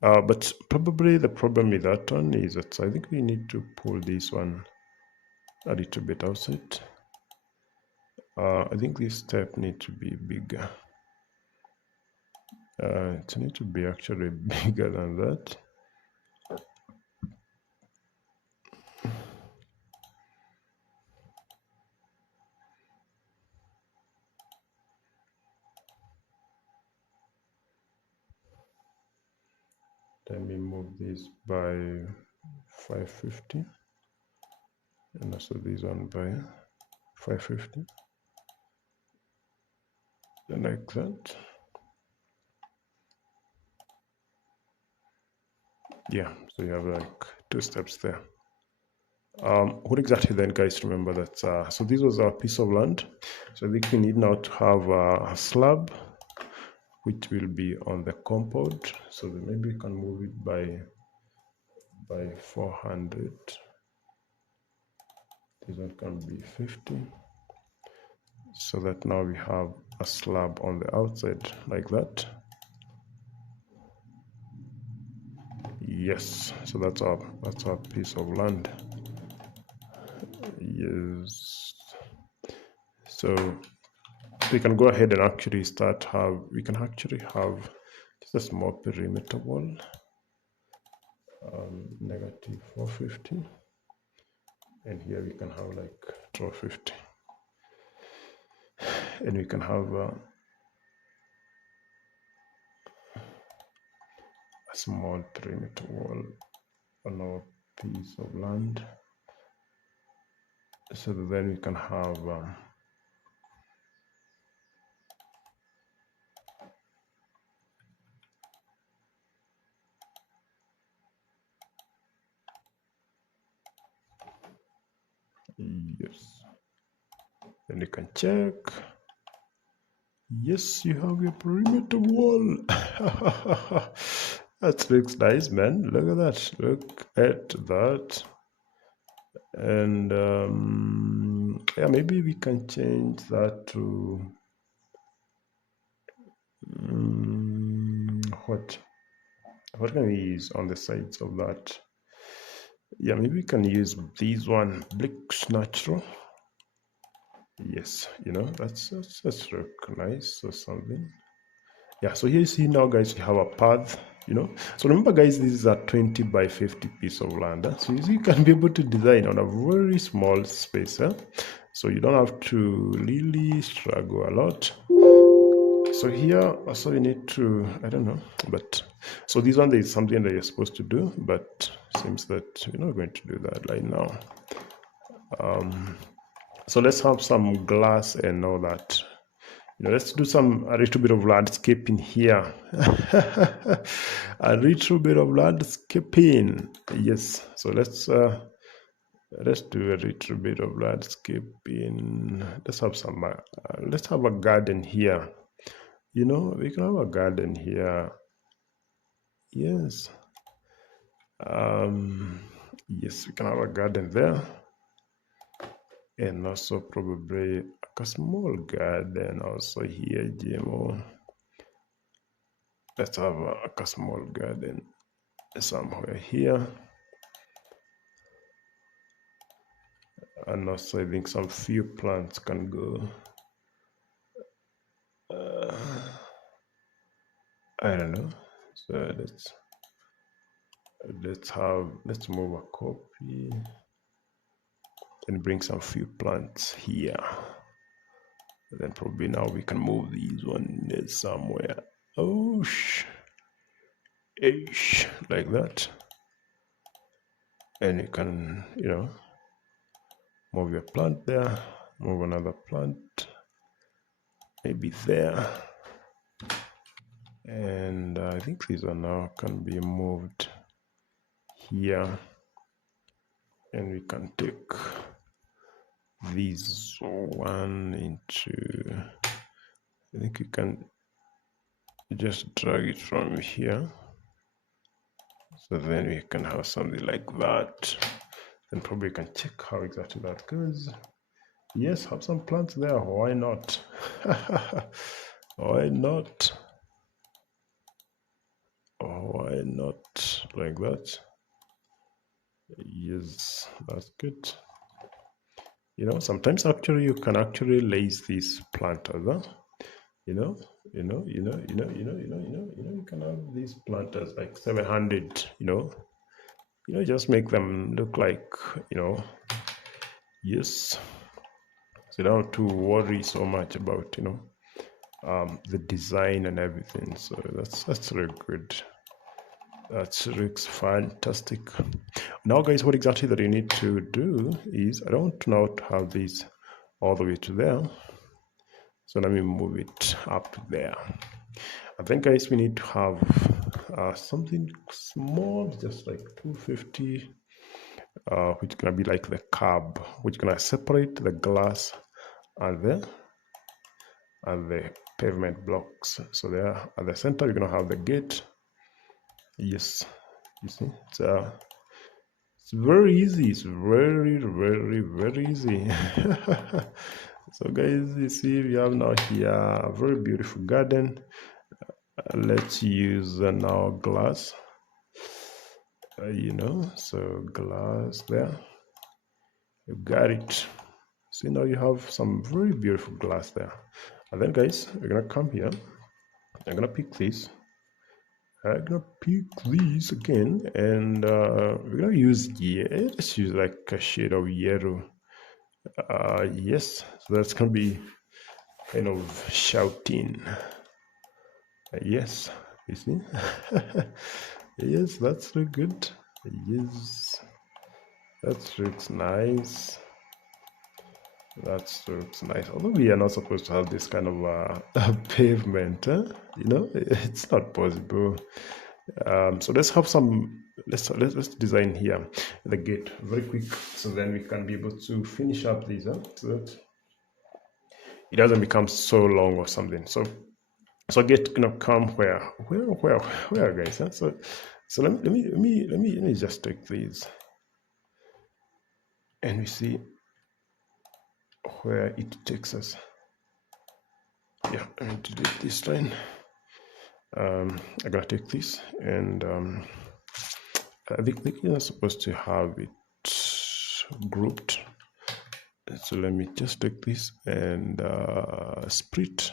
but probably the problem with that one is that I think we need to pull this one a little bit outside. I think this step needs to be bigger. It needs to be actually bigger than that. Let me move this by 550, and also this one by 550, and like that. Yeah, so you have like 2 steps there. What exactly then, guys? Remember that so this was our piece of land. So I think we need now to have a slab which will be on the compound. So then maybe we can move it by 400. This one can be 50. So that now we have a slab on the outside like that. Yes, so that's our piece of land. Yes. So we can go ahead and actually we can actually have just a small perimeter wall, negative 450, and here we can have like 1250, and we can have a small perimeter wall on our piece of land, so that then we can have yes, and you can check. Yes, you have your perimeter wall. That looks nice, man. Look at that. Look at that. And yeah, maybe we can change that to what can we use on the sides of that? Yeah, maybe we can use this one, Blix Natural. Yes, that's look nice or something. Yeah, so here you see now, guys, we have a path, So remember, guys, this is a 20 by 50 piece of land. So you can be able to design on a very small space. So you don't have to really struggle a lot. So here also you need to, I don't know, but so this one is something that you're supposed to do, but seems that you're not going to do that right now. So let's have some glass and all that. Let's do a little bit of landscaping here. A little bit of landscaping. Yes. So let's do a little bit of landscaping. Let's have some. Let's have a garden here. We can have a garden here. Yes. Yes, we can have a garden there, and also probably a small garden also here, GMO. Let's have a small garden somewhere here, and also I think some few plants can go. I don't know. So let's move a copy and bring some few plants here. Then probably now we can move these one somewhere. Oh, like that. And you can, move your plant there, move another plant, maybe there. And I think these one now can be moved here. And we can take this one into, I think we can just drag it from here. So then we can have something like that. Then probably can check how exactly that goes. Yes, have some plants there. Why not? Why not? Why not like that? Yes, that's good. Sometimes actually you can actually lace these planters, huh? You can have these planters like 700, just make them look like, yes. So you don't have to worry so much about, the design and everything. So that's really good. That looks fantastic. Now, guys, what exactly that you need to do is, I don't want to now have these all the way to there. So let me move it up to there. I think, guys, we need to have something small, just like 250, which is gonna be like the curb, which is gonna separate the glass and the pavement blocks. So there at the center, you're gonna have the gate. Yes, you see, it's very easy. It's very, very, very easy. So guys, you see we have now here a very beautiful garden. Let's use now glass. So glass there. You got it. See, now you have some very beautiful glass there. And then guys, we're gonna come here. I'm gonna pick this. I'm gonna pick these again, and we're gonna use let's use like a shade of yellow. Yes, so that's gonna be kind of shouting. Yes, you see. Yes, that's really good. Yes, that looks nice. That looks nice. Although we are not supposed to have this kind of pavement, it's not possible. So let's have some. Let's design here the gate very quick, so then we can be able to finish up these, so that it doesn't become so long or something. So gate gonna come where, guys? Huh? So let me just take these, and we see where it takes us. Yeah, I'm going to do this line. I'm gonna take this, and I think you're supposed to have it grouped. So let me just take this and split.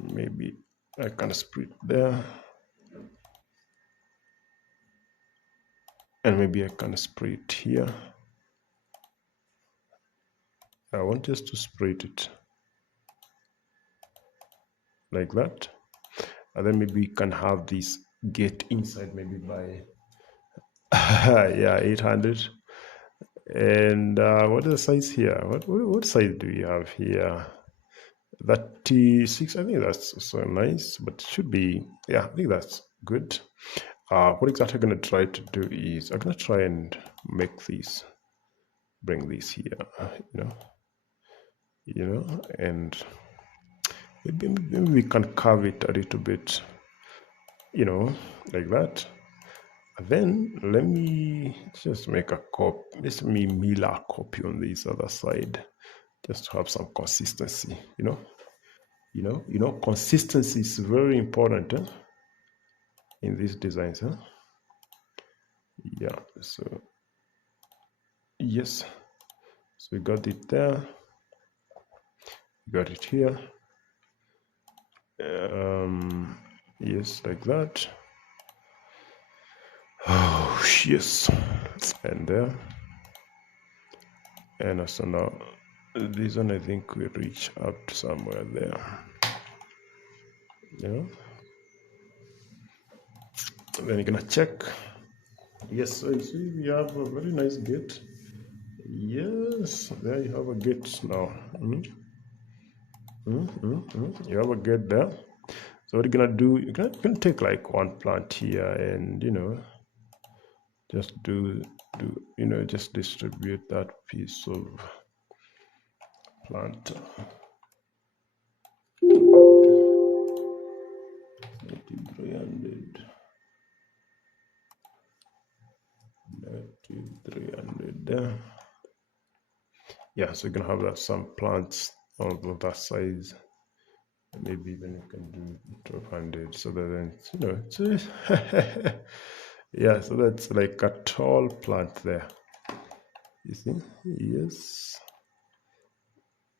Maybe I can split there, and maybe I can split here. I want just to split it. like that. And then maybe we can have this gate inside, maybe by yeah, 800. And what is the size here? What size do we have here? 36. I think that's so nice, but it should be, yeah, I think that's good. What exactly I'm going to try to do is I'm going to try and make this, bring this here, and maybe we can carve it a little bit, like that. And then let me just make a copy. Let me mill a copy on this other side, just to have some consistency. Consistency is very important in these designs. Yeah. So yes. So we got it there. We got it here. Yes, like that. Oh yes, and there. And so now this one I think we reach up to somewhere there. Then you're gonna check. Yes, so you see we have a very nice gate. Yes, there you have a gate now. You have a gate there. So what you're gonna do, you're gonna take like one plant here and just just distribute that piece of plant. 300. 300 there. Yeah, so you're gonna have that some plants of that size. Maybe even you can do 1200, so that then it's yeah, so that's like a tall plant there. You see? Yes.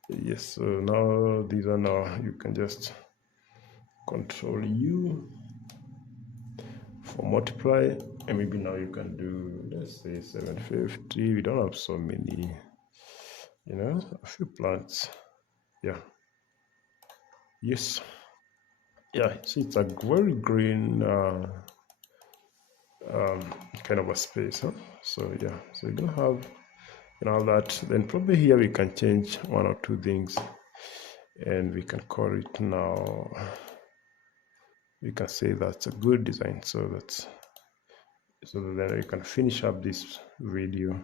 Yes. So now these are now you can just control U for multiply, and maybe now you can do, let's say 750. We don't have so many, a few plants. Yeah. Yes. Yeah, see, it's a very green kind of a space, huh? So yeah, so you're gonna have that. Then probably here we can change one or two things, and we can call it now. We can say that's a good design. So that then we can finish up this video,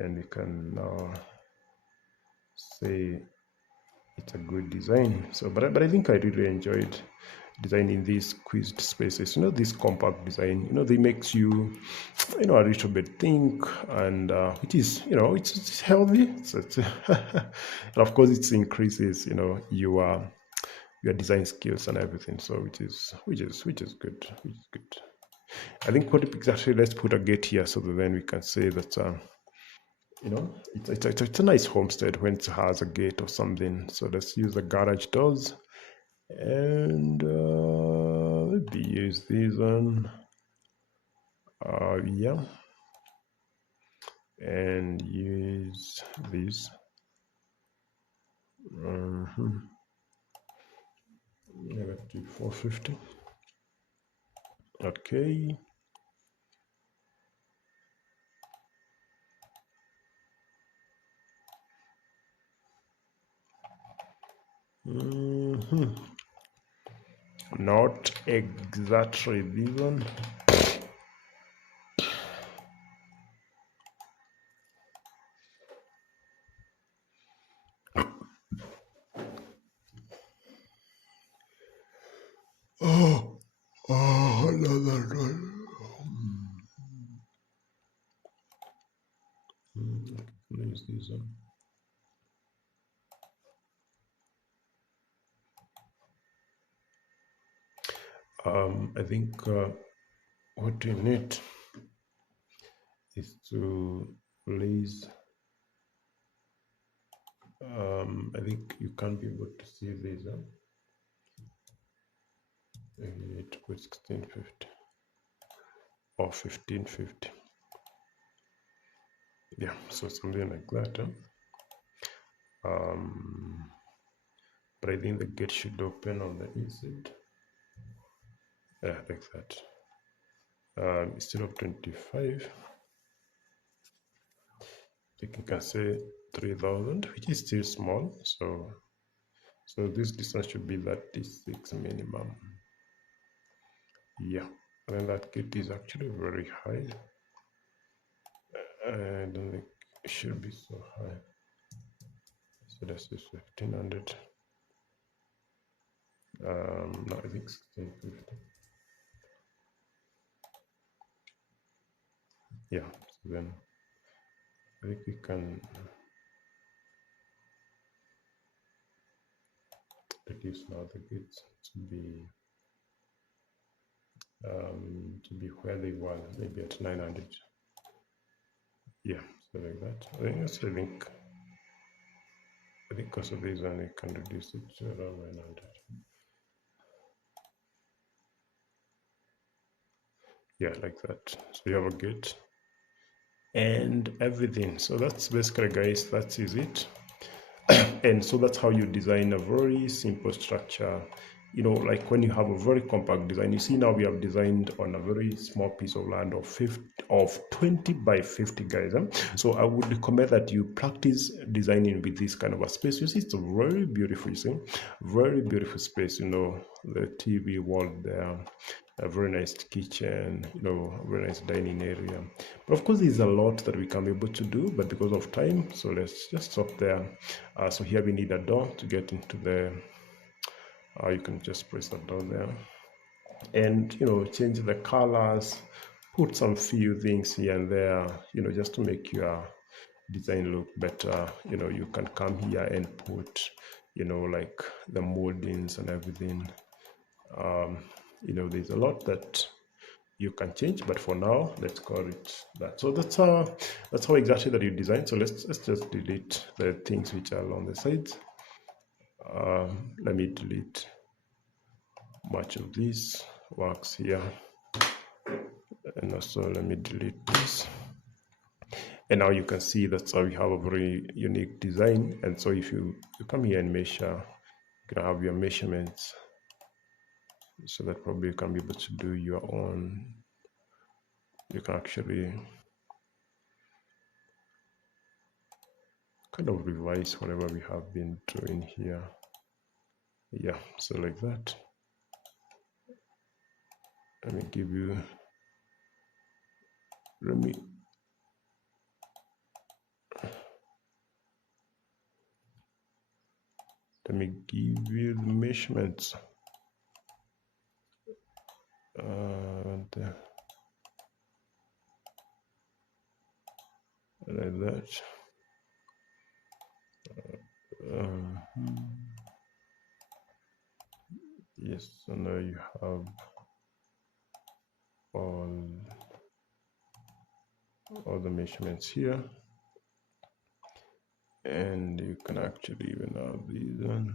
and we can now say it's a good design. So but I think I really enjoyed designing these squeezed spaces, this compact design, they makes you a little bit think, and which is it's healthy. And of course it increases your design skills and everything, so which is good. I think what exactly, let's put a gate here so that then we can say that it's a nice homestead when it has a gate or something. So let's use the garage doors, and maybe use this one. Yeah, and use this. Negative 450. Okay. Not exactly this one. Another one. Use this one. I think what we need is to place. I think you can't be able to see this. You need to put 1650 or 1550. Yeah, so something like that. but I think the gate should open on the inside. Yeah, like that. Instead of 25, I think you can say 3000, which is still small. So this distance should be 36 minimum. Yeah, and then that gate is actually very high. I don't think it should be so high. So that's just 1500. No, I think 1650. Yeah, so then I think we can reduce now the gates to be where they were, maybe at 900. Yeah, so like that. I think because of this one, I can reduce it to around 900. Yeah, like that. So you have a gate and everything. So that's basically, guys, that is it. And so that's how you design a very simple structure. You know, like when you have a very compact design, you see now we have designed on a very small piece of land of 20 by 50, guys. So I would recommend that you practice designing with this kind of a space. You see, it's a very beautiful, you see, very beautiful space. You know, the TV wall there, a very nice kitchen, you know, a very nice dining area. But of course, there's a lot that we can be able to do, but because of time, so let's just stop there. So here we need a door to get into the, you can just press the door there, and you know, change the colors, put some few things here and there, you know, just to make your design look better. You know, you can come here and put, you know, like the moldings and everything. You know, there's a lot that you can change, but for now, let's call it that. So that's how exactly that you design. So let's just delete the things which are on the sides. Let me delete much of this works here, and also let me delete this. And now you can see that's how we have a very unique design. And so if you come here and measure, you can have your measurements, so that probably you can be able to do your own. You can actually kind of revise whatever we have been doing here. Yeah, so like that. Let me give you, let me give you the measurements. Like that. Yes, so now you have all the measurements here, and you can actually even have these on.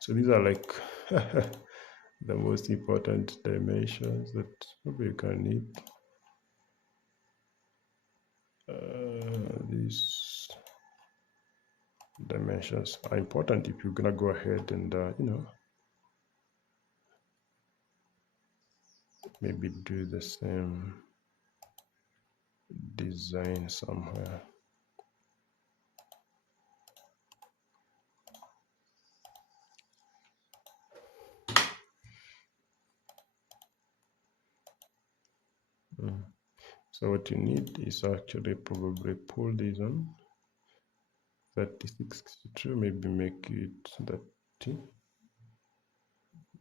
So these are like the most important dimensions that probably you can need. These dimensions are important if you're gonna go ahead and you know, maybe do the same design somewhere. So what you need is actually probably pull these on 3662, maybe make it 30,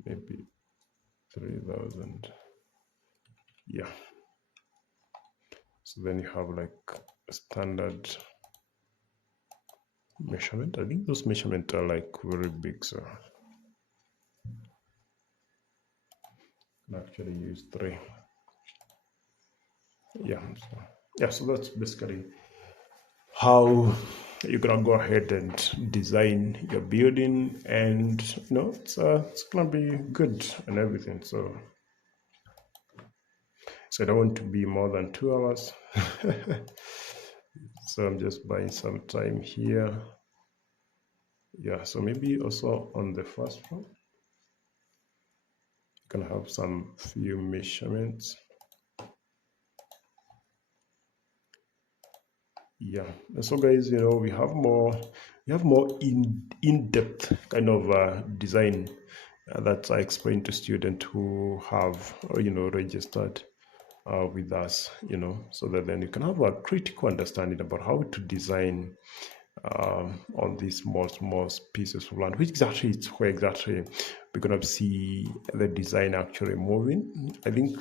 maybe 3000. Yeah, so then you have like a standard measurement. I think those measurements are like very big, so I can actually use 3. Yeah, so that's basically how you're gonna go ahead and design your building, and you know, it's gonna be good and everything. So I don't want to be more than 2 hours. So I'm just buying some time here. Yeah, so maybe also on the first one, you can have some few measurements. Yeah, and so guys, we have more in-depth kind of design that I explained to students who have registered with us, so that then you can have a critical understanding about how to design on these small pieces of land, which exactly it's where exactly we're going to see the design actually moving. I think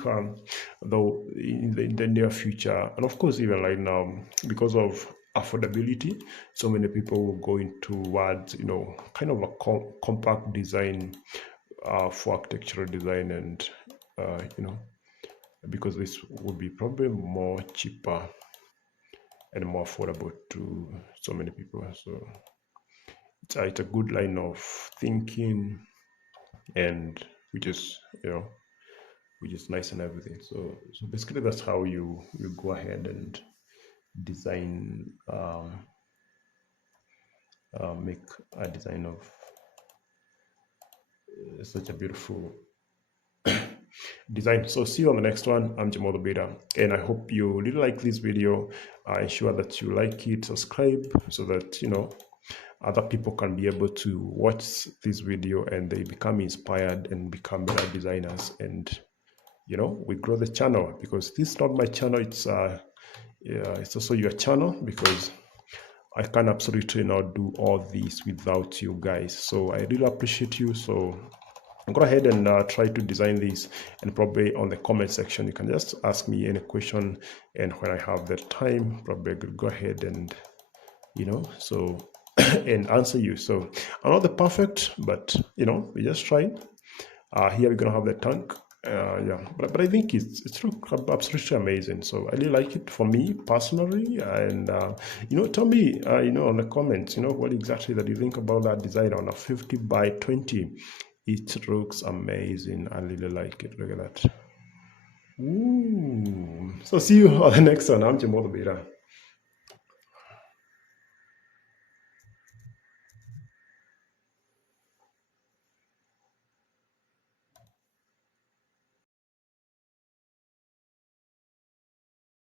though in the near future, and of course even right now, because of affordability, so many people will go into towards kind of a compact design for architectural design, and because this would be probably more cheaper and more affordable to so many people. So it's a good line of thinking, and which is which is nice and everything. So basically that's how you go ahead and design, make a design of such a beautiful design. So see you on the next one. I'm Jamal Beta, and I hope you really like this video. Ensure that you like it, subscribe, so that other people can be able to watch this video and they become inspired and become better designers, and we grow the channel, because this is not my channel, it's also your channel, because I can absolutely not do all this without you guys. So I really appreciate you. So go ahead and try to design this, and probably on the comment section you can just ask me any question, and when I have the time, probably go ahead and so and answer you. So I'm not the perfect, but we just try. Here we're gonna have the tank. Yeah, but I think it's absolutely amazing. So I really like it for me personally, and tell me on the comments what exactly that you think about that design on a 50 by 20. It looks amazing. I really like it. Look at that. Ooh. So see you on the next one. I'm Jamal Beta.